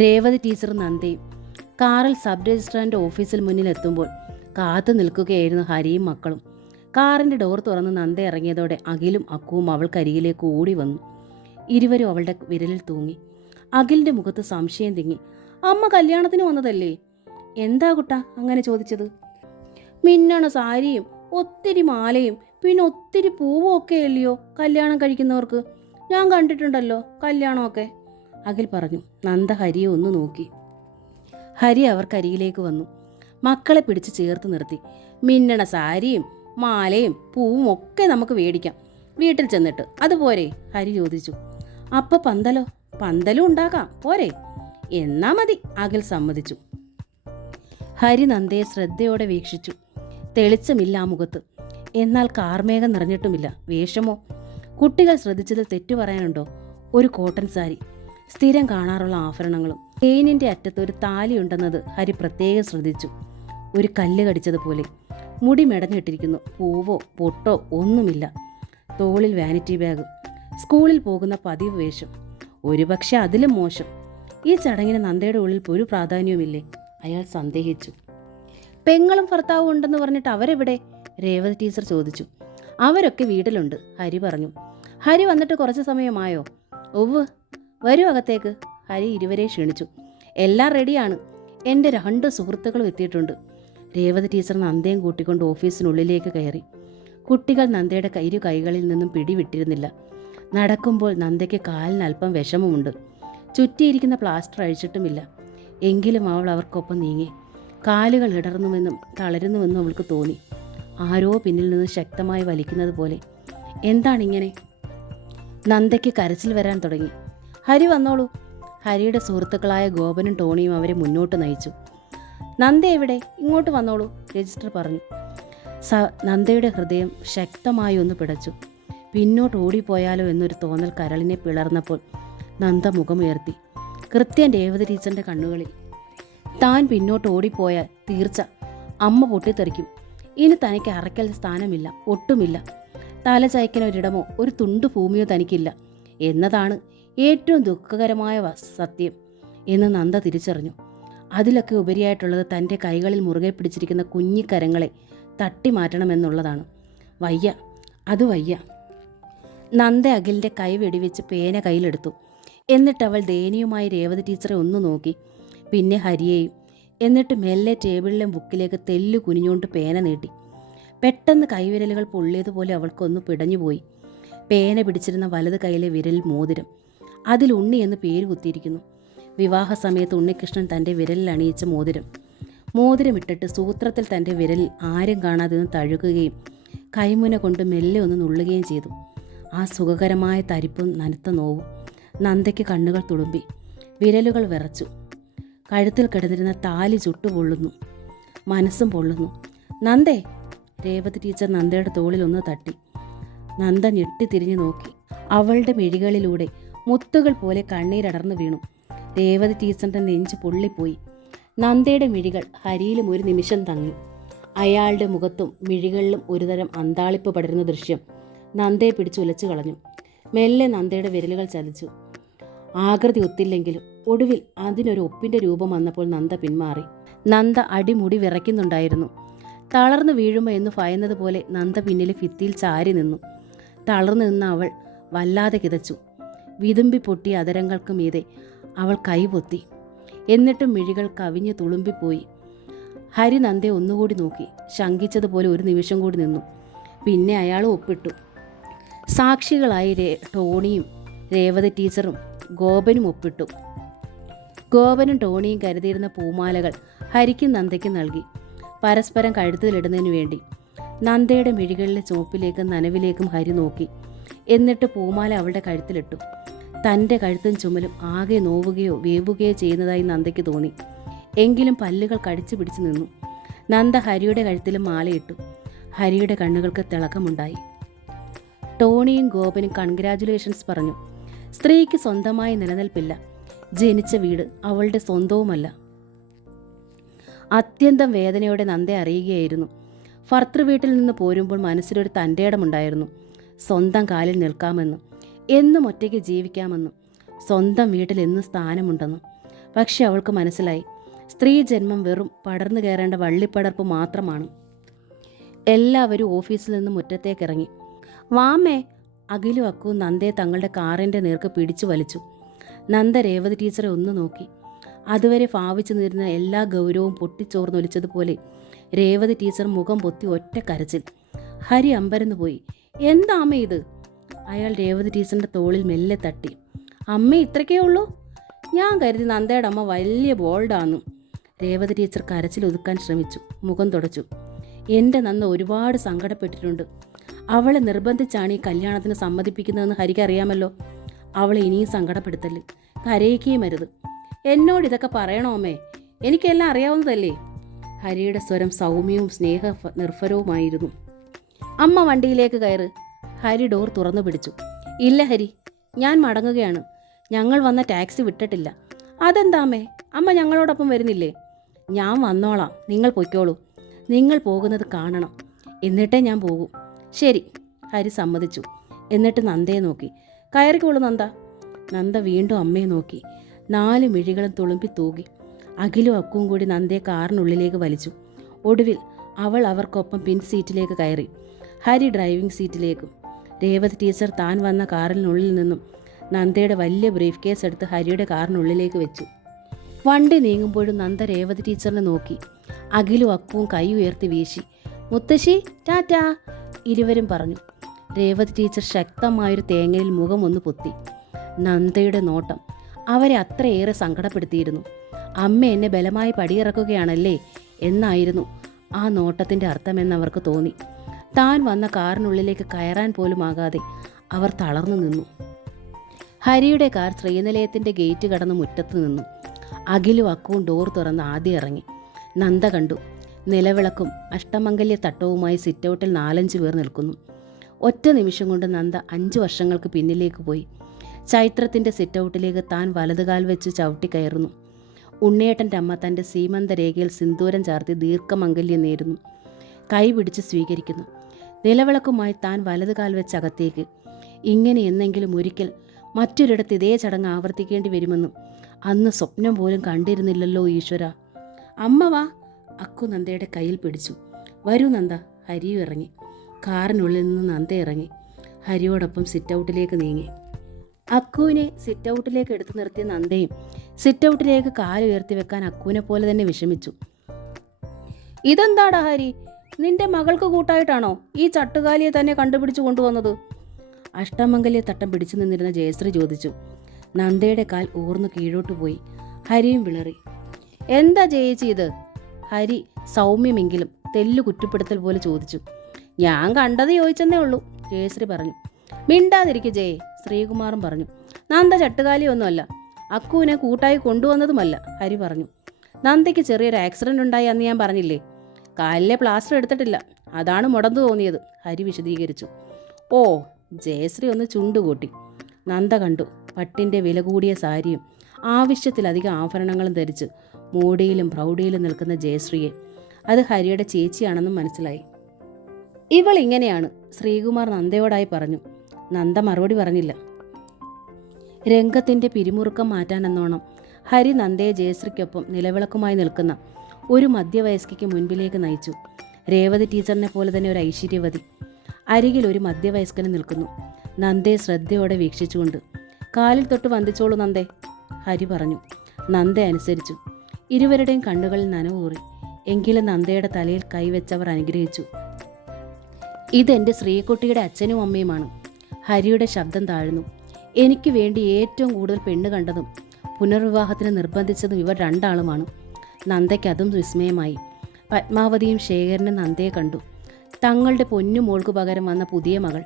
രേവതി ടീച്ചറും നന്ദയും കാറിൽ സബ് രജിസ്ട്രാറിൻ്റെ ഓഫീസിൽ മുന്നിലെത്തുമ്പോൾ കാത്തു നിൽക്കുകയായിരുന്നു ഹരിയും മക്കളും. കാറിൻ്റെ ഡോർ തുറന്ന് നന്ദ ഇറങ്ങിയതോടെ അഖിലും അക്കുവും അവൾക്കരികിലേക്ക് ഓടി വന്നു. ഇരുവരും അവളുടെ വിരലിൽ തൂങ്ങി. അഖിലിൻ്റെ മുഖത്ത് സംശയം തിങ്ങി. അമ്മ കല്യാണത്തിന് വന്നതല്ലേ? എന്താ കുട്ടാ അങ്ങനെ ചോദിച്ചത്? മിന്നണ സാരിയും ഒത്തിരി മാലയും പിന്നെ ഒത്തിരി പൂവും ഒക്കെ അല്ലയോ കല്യാണം കഴിക്കുന്നവർക്ക്? ഞാൻ കണ്ടിട്ടുണ്ടല്ലോ കല്യാണമൊക്കെ, അഖിൽ പറഞ്ഞു. നന്ദ ഹരിയെ ഒന്ന് നോക്കി. ഹരി അവർക്കരികിലേക്ക് വന്നു. മക്കളെ പിടിച്ച് ചേർത്ത് നിർത്തി. മിന്നണ സാരിയും മാലയും പൂവും ഒക്കെ നമുക്ക് മേടിക്കാം വീട്ടിൽ ചെന്നിട്ട്, അതുപോരെ? ഹരി ചോദിച്ചു. അപ്പൊ പന്തലും ഉണ്ടാക്കാം പോരെ? എന്നാ മതി, അഖിൽ സമ്മതിച്ചു. ഹരി നന്ദയെ ശ്രദ്ധയോടെ വീക്ഷിച്ചു. തെളിച്ചമില്ല ആ മുഖത്ത്. എന്നാൽ കാർമേഘം നിറഞ്ഞിട്ടുമില്ല. വേഷമോ? കുട്ടികൾ ശ്രദ്ധിച്ചതിൽ തെറ്റു പറയാനുണ്ടോ? ഒരു കോട്ടൺ സാരി, സ്ഥിരം കാണാറുള്ള ആഭരണങ്ങളും. ചെയിനിൻ്റെ അറ്റത്ത് ഒരു താലിയുണ്ടെന്നത് ഹരി പ്രത്യേകം ശ്രദ്ധിച്ചു. ഒരു കല്ല് കടിച്ചതുപോലെ. മുടി മെടഞ്ഞിട്ടിരിക്കുന്നു. പൂവോ പൊട്ടോ ഒന്നുമില്ല. തോളിൽ വാനിറ്റി ബാഗ്. സ്കൂളിൽ പോകുന്ന പതിവ് വേഷം. ഒരുപക്ഷെ അതിലും മോശം. ഈ ചടങ്ങിന് നന്ദയുടെ ഉള്ളിൽ ഒരു പ്രാധാന്യവുമില്ലേ? അയാൾ സന്ദേഹിച്ചു. പെങ്ങളും ഭർത്താവും ഉണ്ടെന്ന് പറഞ്ഞിട്ട് അവരെവിടെ? രേവതി ടീച്ചർ ചോദിച്ചു. അവരൊക്കെ വീട്ടിലുണ്ട്, ഹരി പറഞ്ഞു. ഹരി വന്നിട്ട് കുറച്ച് സമയമായോ? ഒവ്, വരൂ അകത്തേക്ക്. ഹരി ഇരുവരെ ക്ഷണിച്ചു. എല്ലാം റെഡിയാണ്. എൻ്റെ 2 സുഹൃത്തുക്കളും എത്തിയിട്ടുണ്ട്. രേവതി ടീച്ചർ നന്ദയും കൂട്ടിക്കൊണ്ട് ഓഫീസിനുള്ളിലേക്ക് കയറി. കുട്ടികൾ നന്ദയുടെ കൈകളിൽ നിന്നും പിടിവിട്ടിരുന്നില്ല. നടക്കുമ്പോൾ നന്ദയ്ക്ക് കാലിന് അല്പം വിഷമമുണ്ട്. ചുറ്റിയിരിക്കുന്ന പ്ലാസ്റ്റർ അഴിച്ചിട്ടുമില്ല. എങ്കിലും അവൾ അവർക്കൊപ്പം നീങ്ങി. കാലുകൾ ഇടർന്നുവെന്നും തളരുന്നുവെന്നും അവൾക്ക് തോന്നി. ആരോ പിന്നിൽ നിന്ന് ശക്തമായി വലിക്കുന്നത് പോലെ. എന്താണിങ്ങനെ? നന്ദയ്ക്ക് കരച്ചിൽ വരാൻ തുടങ്ങി. ഹരി വന്നോളൂ. ഹരിയുടെ സുഹൃത്തുക്കളായ ഗോപനും ടോണിയും അവരെ മുന്നോട്ട് നയിച്ചു. നന്ദ എവിടെ? ഇങ്ങോട്ട് വന്നോളൂ, രജിസ്റ്റർ പറഞ്ഞു. നന്ദയുടെ ഹൃദയം ശക്തമായി ഒന്ന് പിടച്ചു. പിന്നോട്ട് ഓടിപ്പോയാലോ എന്നൊരു തോന്നൽ കരളിനെ പിളർന്നപ്പോൾ നന്ദ മുഖമുയർത്തി. കൃത്യം രേവതി ടീച്ചറിൻ്റെ കണ്ണുകളിൽ. താൻ പിന്നോട്ട് ഓടിപ്പോയാൽ തീർച്ച അമ്മ പൊട്ടിത്തെറിക്കും. ഇനി തനിക്ക് അറയ്ക്കൽ സ്ഥാനമില്ല, ഒട്ടുമില്ല. തല ചായ്ക്കാൻ ഒരിടമോ ഒരു തുണ്ടു ഭൂമിയോ തനിക്കില്ല എന്നതാണ് ഏറ്റവും ദുഃഖകരമായ സത്യം എന്ന് നന്ദ തിരിച്ചറിഞ്ഞു. അതിലൊക്കെ ഉപരിയായിട്ടുള്ളത് തൻ്റെ കൈകളിൽ മുറുകെ പിടിച്ചിരിക്കുന്ന കുഞ്ഞിക്കരങ്ങളെ തട്ടിമാറ്റണമെന്നുള്ളതാണ്. വയ്യ, അത് വയ്യ. നന്ദ അഖിലിൻ്റെ കൈ വെടിവെച്ച് പേന കയ്യിലെടുത്തു. എന്നിട്ട് അവൾ ദയനീയമായി രേവതി ടീച്ചറെ ഒന്ന് നോക്കി, പിന്നെ ഹരിയെയും. എന്നിട്ട് മെല്ലെ ടേബിളിലെ ബുക്കിലേക്ക് തെല്ലു കുനിഞ്ഞുകൊണ്ട് പേന നീട്ടി. പെട്ടെന്ന് കൈവിരലുകൾ പൊള്ളിയതുപോലെ അവൾക്കൊന്ന് പിടഞ്ഞുപോയി. പേന പിടിച്ചിരുന്ന വലത് കൈയിലെ വിരലിൽ മോതിരം. അതിൽ ഉണ്ണി എന്ന് പേര് കുത്തിയിരിക്കുന്നു. വിവാഹ സമയത്ത് ഉണ്ണികൃഷ്ണൻ തൻ്റെ വിരലിൽ അണിയിച്ച മോതിരം. മോതിരമിട്ടിട്ട് സൂത്രത്തിൽ തൻ്റെ വിരലിൽ ആരും കാണാതെ നിന്ന് തഴുകുകയും കൈമുന കൊണ്ട് മെല്ലെ ഒന്ന് നുള്ളുകയും ചെയ്തു. ആ സുഖകരമായ തരിപ്പും നനുത്ത നോവും. നന്ദയ്ക്ക് കണ്ണുകൾ തുളുമ്പി. വിരലുകൾ വിറച്ചു. കഴുത്തിൽ കിടന്നിരുന്ന താലി ചുട്ടുപൊള്ളുന്നു. മനസ്സും പൊള്ളുന്നു. നന്ദേ! രേവതി ടീച്ചർ നന്ദയുടെ തോളിൽ ഒന്ന് തട്ടി. നന്ദ ഞെട്ടിത്തിരിഞ്ഞു നോക്കി. അവളുടെ മിഴികളിലൂടെ മുത്തുകൾ പോലെ കണ്ണീരടർന്നു വീണു. രേവതി ടീച്ചറിൻ്റെ നെഞ്ച് പൊള്ളിപ്പോയി. നന്ദയുടെ മിഴികൾ ഹരിയിലും ഒരു നിമിഷം തങ്ങി. അയാളുടെ മുഖത്തും മിഴികളിലും ഒരുതരം അന്താളിപ്പ് പടരുന്ന ദൃശ്യം നന്ദയെ പിടിച്ചുലച്ചു കളഞ്ഞു. മെല്ലെ നന്ദയുടെ വിരലുകൾ ചലിച്ചു. ആകൃതി ഒത്തില്ലെങ്കിലും ഒടുവിൽ അതിനൊരു ഒപ്പിൻ്റെ രൂപം വന്നപ്പോൾ നന്ദ പിന്മാറി. നന്ദ അടിമുടി വിറയ്ക്കുന്നുണ്ടായിരുന്നു. തളർന്നു വീഴുമോ എന്ന് ഭയന്നതുപോലെ നന്ദ പിന്നിലെ ഭിത്തിയിൽ ചാരി നിന്നു. തളർന്നു നിന്ന അവൾ വല്ലാതെ കിതച്ചു. വിതുമ്പി പൊട്ടിയ അതരങ്ങൾക്ക് മീതെ അവൾ കൈപൊത്തി. എന്നിട്ടും മിഴികൾ കവിഞ്ഞു തുളുമ്പിപ്പോയി. ഹരി നന്ദയെ ഒന്നുകൂടി നോക്കി. ശങ്കിച്ചതുപോലെ ഒരു നിമിഷം കൂടി നിന്നു. പിന്നെ അയാൾ ഒപ്പിട്ടു. സാക്ഷികളായി ടോണിയും രേവതി ടീച്ചറും ഗോപനും ഒപ്പിട്ടു. ഗോപനും ടോണിയും കരുതിയിരുന്ന പൂമാലകൾ ഹരിക്കും നന്ദയ്ക്കും നൽകി, പരസ്പരം കഴുത്തിലിടുന്നതിനു വേണ്ടി. നന്ദയുടെ മിഴികളിലെ ചുവപ്പിലേക്കും നനവിലേക്കും ഹരി നോക്കി. എന്നിട്ട് പൂമാല അവളുടെ കഴുത്തിലിട്ടു. തൻ്റെ കഴുത്തും ചുമലും ആകെ നോവുകയോ വേവുകയോ ചെയ്യുന്നതായി നന്ദയ്ക്ക് തോന്നി. എങ്കിലും പല്ലുകൾ കടിച്ചു പിടിച്ചു നിന്നു. നന്ദ ഹരിയുടെ കഴുത്തിലും മാലയിട്ടു. ഹരിയുടെ കണ്ണുകൾക്ക് തിളക്കമുണ്ടായി. ടോണിയും ഗോപനും കൺഗ്രാജുലേഷൻസ് പറഞ്ഞു. സ്ത്രീക്ക് സ്വന്തമായി നിലനിൽപ്പില്ല. ജനിച്ച വീട് അവളുടെ സ്വന്തവുമല്ല. അത്യന്തം വേദനയോടെ നന്ദയെ അറിയുകയായിരുന്നു. ഭർത്തൃവീട്ടിൽ നിന്ന് പോരുമ്പോൾ മനസ്സിലൊരു തൻ്റെയിടമുണ്ടായിരുന്നു. സ്വന്തം കാലിൽ നിൽക്കാമെന്നും എന്നും ഒറ്റയ്ക്ക് ജീവിക്കാമെന്നും സ്വന്തം വീട്ടിൽ എന്നും സ്ഥാനമുണ്ടെന്നും. പക്ഷെ അവൾക്ക് മനസ്സിലായി, സ്ത്രീ ജന്മം വെറും പടർന്നു കയറേണ്ട വള്ളിപ്പടർപ്പ് മാത്രമാണ്. എല്ലാവരും ഓഫീസിൽ നിന്ന് മുറ്റത്തേക്കിറങ്ങി. വാമേ! അഖിലും അക്കുവും നന്ദയെ തങ്ങളുടെ കാറിൻ്റെ നേർക്ക് പിടിച്ചു വലിച്ചു. നന്ദ രേവതി ടീച്ചറെ ഒന്ന് നോക്കി. അതുവരെ ഭാവിച്ചു നിന്നിരുന്ന എല്ലാ ഗൗരവവും പൊട്ടിച്ചോർന്നൊലിച്ചതുപോലെ രേവതി ടീച്ചർ മുഖം പൊത്തി ഒറ്റ കരച്ചിൽ. ഹരി അമ്പരന്ന് പോയി. എന്താ അമ്മ ഇത്? അയാൾ രേവതി ടീച്ചറിൻ്റെ തോളിൽ മെല്ലെ തട്ടി. അമ്മ ഇത്രയ്ക്കേ ഉള്ളൂ? ഞാൻ കരുതി നന്ദയുടെ അമ്മ വലിയ ബോൾഡാന്നു. രേവതി ടീച്ചർ കരച്ചിൽ ഒതുക്കാൻ ശ്രമിച്ചു. മുഖം തുടച്ചു. എൻ്റെ നന്ദ ഒരുപാട് സങ്കടപ്പെട്ടിട്ടുണ്ട്. അവളെ നിർബന്ധിച്ചാണ് ഈ കല്യാണത്തിന് സമ്മതിപ്പിക്കുന്നതെന്ന് ഹരിക്ക് അറിയാമല്ലോ. അവളെ ഇനിയും സങ്കടപ്പെടുത്തല്, കരയിക്കുകയും അരുത്. എന്നോട് ഇതൊക്കെ പറയണോ അമ്മേ? എനിക്കെല്ലാം അറിയാവുന്നതല്ലേ? ഹരിയുടെ സ്വരം സൗമ്യവും സ്നേഹ നിർഭരവുമായിരുന്നു. അമ്മ വണ്ടിയിലേക്ക് കയറ്. ഹരി ഡോർ തുറന്നു പിടിച്ചു. ഇല്ല ഹരി, ഞാൻ മടങ്ങുകയാണ്. ഞങ്ങൾ വന്ന ടാക്സി വിട്ടിട്ടില്ല. അതെന്താ അമ്മേ? അമ്മ ഞങ്ങളോടൊപ്പം വരുന്നില്ലേ? ഞാൻ വന്നോളാം, നിങ്ങൾ പൊയ്ക്കോളൂ. നിങ്ങൾ പോകുന്നത് കാണണം, എന്നിട്ടേ ഞാൻ പോകൂ. ശരി, ഹരി സമ്മതിച്ചു. എന്നിട്ട് നന്ദയെ നോക്കി. കയറിക്കോളൂ നന്ദ. നന്ദ വീണ്ടും അമ്മയെ നോക്കി. 4 മിഴികളും തുളുമ്പി തൂകി. അഖിലും അക്കുവും കൂടി നന്ദയെ കാറിനുള്ളിലേക്ക് വലിച്ചു. ഒടുവിൽ അവൾ അവർക്കൊപ്പം പിൻ സീറ്റിലേക്ക് കയറി. ഹരി ഡ്രൈവിംഗ് സീറ്റിലേക്കും. രേവതി ടീച്ചർ താൻ വന്ന കാറിനുള്ളിൽ നിന്നും നന്ദയുടെ വലിയ ബ്രീഫ് കേസ് എടുത്ത് ഹരിയുടെ കാറിനുള്ളിലേക്ക് വെച്ചു. വണ്ടി നീങ്ങുമ്പോഴും നന്ദ രേവതി ടീച്ചറിനെ നോക്കി. അഖിലും അക്കുവും കൈ ഉയർത്തി വീശി. മുത്തശ്ശി ടാറ്റാ ഇരുവരും പറഞ്ഞു. രേവതി ടീച്ചർ ശക്തമായൊരു തേങ്ങയിൽ മുഖം ഒന്ന് പൊത്തി. നന്ദയുടെ നോട്ടം അവരെ അത്രയേറെ സങ്കടപ്പെടുത്തിയിരുന്നു. അമ്മ എന്നെ ബലമായി പടിയിറക്കുകയാണല്ലേ എന്നായിരുന്നു ആ നോട്ടത്തിൻ്റെ അർത്ഥമെന്നവർക്ക് തോന്നി. താൻ വന്ന കാറിനുള്ളിലേക്ക് കയറാൻ പോലും ആകാതെ അവർ തളർന്നു നിന്നു. ഹരിയുടെ കാർ ശ്രീനിലയത്തിൻ്റെ ഗേറ്റ് കടന്ന് മുറ്റത്ത് നിന്നു. അഖിലും അക്കുവും ഡോർ തുറന്ന് ആദ്യം ഇറങ്ങി. നന്ദ കണ്ടു. നിലവിളക്കും അഷ്ടമംഗല്യ തട്ടവുമായി സിറ്റൗട്ടിൽ 4-5 പേർ നിൽക്കുന്നു. ഒറ്റ നിമിഷം കൊണ്ട് നന്ദ 5 വർഷങ്ങൾക്ക് പിന്നിലേക്ക് പോയി. ചൈത്രത്തിൻ്റെ സിറ്റൗട്ടിലേക്ക് താൻ വലതുകാൽ വെച്ച് ചവിട്ടി കയറുന്നു. ഉണ്ണിയേട്ടൻ്റെ അമ്മ തൻ്റെ സീമന്ത രേഖയിൽ സിന്ദൂരം ചാർത്തി ദീർഘമംഗല്യം നേരുന്നു. കൈ പിടിച്ച് സ്വീകരിക്കുന്നു. നിലവിളക്കുമായി താൻ വലതുകാൽ വെച്ച് അകത്തേക്ക്. ഇങ്ങനെ എന്നെങ്കിലും ഒരിക്കൽ മറ്റൊരിടത്ത് ഇതേ ചടങ്ങ് ആവർത്തിക്കേണ്ടി വരുമെന്നും അന്ന് സ്വപ്നം പോലും കണ്ടിരുന്നില്ലല്ലോ ഈശ്വര. അമ്മ വാ. അക്കു നന്ദയുടെ കയ്യിൽ പിടിച്ചു. വരൂ നന്ദ. ഹരിയും ഇറങ്ങി. കാറിനുള്ളിൽ നിന്ന് നന്ദ ഇറങ്ങി ഹരിയോടൊപ്പം സിറ്റൗട്ടിലേക്ക് നീങ്ങി. അക്കുവിനെ സിറ്റൗട്ടിലേക്ക് എടുത്തു നിർത്തിയ നന്ദയും സിറ്റൗട്ടിലേക്ക് കാലുയർത്തി വെക്കാൻ അക്കുവിനെ പോലെ തന്നെ വിഷമിച്ചു. ഇതെന്താടാ ഹരി, നിന്റെ മകൾക്ക് കൂട്ടായിട്ടാണോ ഈ ചട്ടുകാലിയെ തന്നെ കണ്ടുപിടിച്ചു കൊണ്ടുവന്നത്? അഷ്ടമംഗല്യ തട്ടം പിടിച്ചു നിന്നിരുന്ന ജയശ്രീ ചോദിച്ചു. നന്ദയുടെ കാൽ ഊർന്നു കീഴോട്ട് പോയി. ഹരിയും വിളറി. എന്താ ജയിച്ചി ഇത്? ഹരി സൗമ്യമെങ്കിലും തെല്ലു കുറ്റപ്പെടുത്തൽ പോലെ ചോദിച്ചു. ഞാൻ കണ്ടത് ചോദിച്ചെന്നേ ഉള്ളൂ, ജയശ്രീ പറഞ്ഞു. മിണ്ടാതിരിക്കുക ജയ്, ശ്രീകുമാറും പറഞ്ഞു. നന്ദ ചട്ടുകാലിയൊന്നുമല്ല, അക്കുവിനെ കൂട്ടായി കൊണ്ടുവന്നതുമല്ല, ഹരി പറഞ്ഞു. നന്ദയ്ക്ക് ചെറിയൊരു ആക്സിഡൻ്റ് ഉണ്ടായി അന്ന് ഞാൻ പറഞ്ഞില്ലേ, കാലിലെ പ്ലാസ്റ്റർ എടുത്തിട്ടില്ല, അതാണ് മുടന്തു തോന്നിയത്, ഹരി വിശദീകരിച്ചു. ഓ, ജയശ്രീ ഒന്ന് ചുണ്ടുകൂട്ടി. നന്ദ കണ്ടു. പട്ടിൻ്റെ വില കൂടിയ സാരിയും ആവശ്യത്തിലധികം ആഭരണങ്ങളും ധരിച്ച് മോടിയിലും പ്രൗഢിയിലും നിൽക്കുന്ന ജയശ്രീയെ. അത് ഹരിയുടെ ചേച്ചിയാണെന്നും മനസ്സിലായി. ഇവൾ ഇങ്ങനെയാണ്, ശ്രീകുമാർ നന്ദയോടായി പറഞ്ഞു. നന്ദ മറുപടി പറഞ്ഞില്ല. രംഗത്തിൻ്റെ പിരിമുറുക്കം മാറ്റാനെന്നോണം ഹരി നന്ദയെ ജയശ്രീക്കൊപ്പം നിലവിളക്കുമായി നിൽക്കുന്ന ഒരു മധ്യവയസ്കയ്ക്ക് മുൻപിലേക്ക് നയിച്ചു. രേവതി ടീച്ചറിനെ പോലെ തന്നെ ഒരു ഐശ്വര്യവതി. അരികിൽ ഒരു മധ്യവയസ്കന് നിൽക്കുന്നു. നന്ദയെ ശ്രദ്ധയോടെ വീക്ഷിച്ചുകൊണ്ട്. കാലിൽ തൊട്ട് വന്ദിച്ചോളൂ നന്ദേ, ഹരി പറഞ്ഞു. നന്ദ അനുസരിച്ചു. ഇരുവരുടെയും കണ്ണുകളിൽ നനവൂറി. എങ്കിലും നന്ദയുടെ തലയിൽ കൈവച്ചവർ അനുഗ്രഹിച്ചു. ഇതെൻ്റെ ശ്രീകുട്ടിയുടെ അച്ഛനും അമ്മയുമാണ്. ഹരിയുടെ ശബ്ദം താഴ്ന്നു. എനിക്ക് വേണ്ടി ഏറ്റവും കൂടുതൽ പെണ്ണ് കണ്ടതും പുനർവിവാഹത്തിന് നിർബന്ധിച്ചതും ഇവർ രണ്ടാളുമാണ്. നന്ദയ്ക്ക് അതും വിസ്മയമായി. പത്മാവതിയും ശേഖരനും നന്ദയെ കണ്ടു. തങ്ങളുടെ പൊന്നു മോൾക്ക് പകരം വന്ന പുതിയ മകൾ.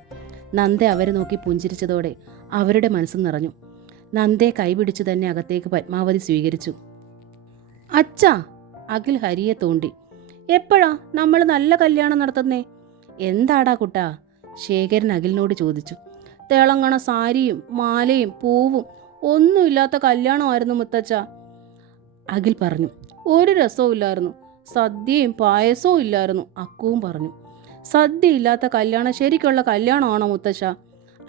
നന്ദ അവരെ നോക്കി പുഞ്ചിരിച്ചതോടെ അവരുടെ മനസ്സ് നിറഞ്ഞു. നന്ദയെ കൈപിടിച്ചു തന്നെ അകത്തേക്ക് പത്മാവതി സ്വീകരിച്ചു. അച്ഛാ, അഖിൽ ഹരിയെ തോണ്ടി. എപ്പോഴാ നമ്മൾ നല്ല കല്യാണം നടത്തുന്നേ? എന്താടാ കുട്ടാ, ശേഖരൻ അഖിലിനോട് ചോദിച്ചു. തിളങ്ങണ സാരിയും മാലയും പൂവും ഒന്നുമില്ലാത്ത കല്യാണമായിരുന്നു മുത്തച്ഛ, അഖിൽ പറഞ്ഞു. ഒരു രസവും ഇല്ലായിരുന്നു, സദ്യയും പായസവും ഇല്ലായിരുന്നു, അക്കുവും പറഞ്ഞു. സദ്യ ഇല്ലാത്ത കല്യാണം ശരിക്കുള്ള കല്യാണമാണോ മുത്തച്ഛ?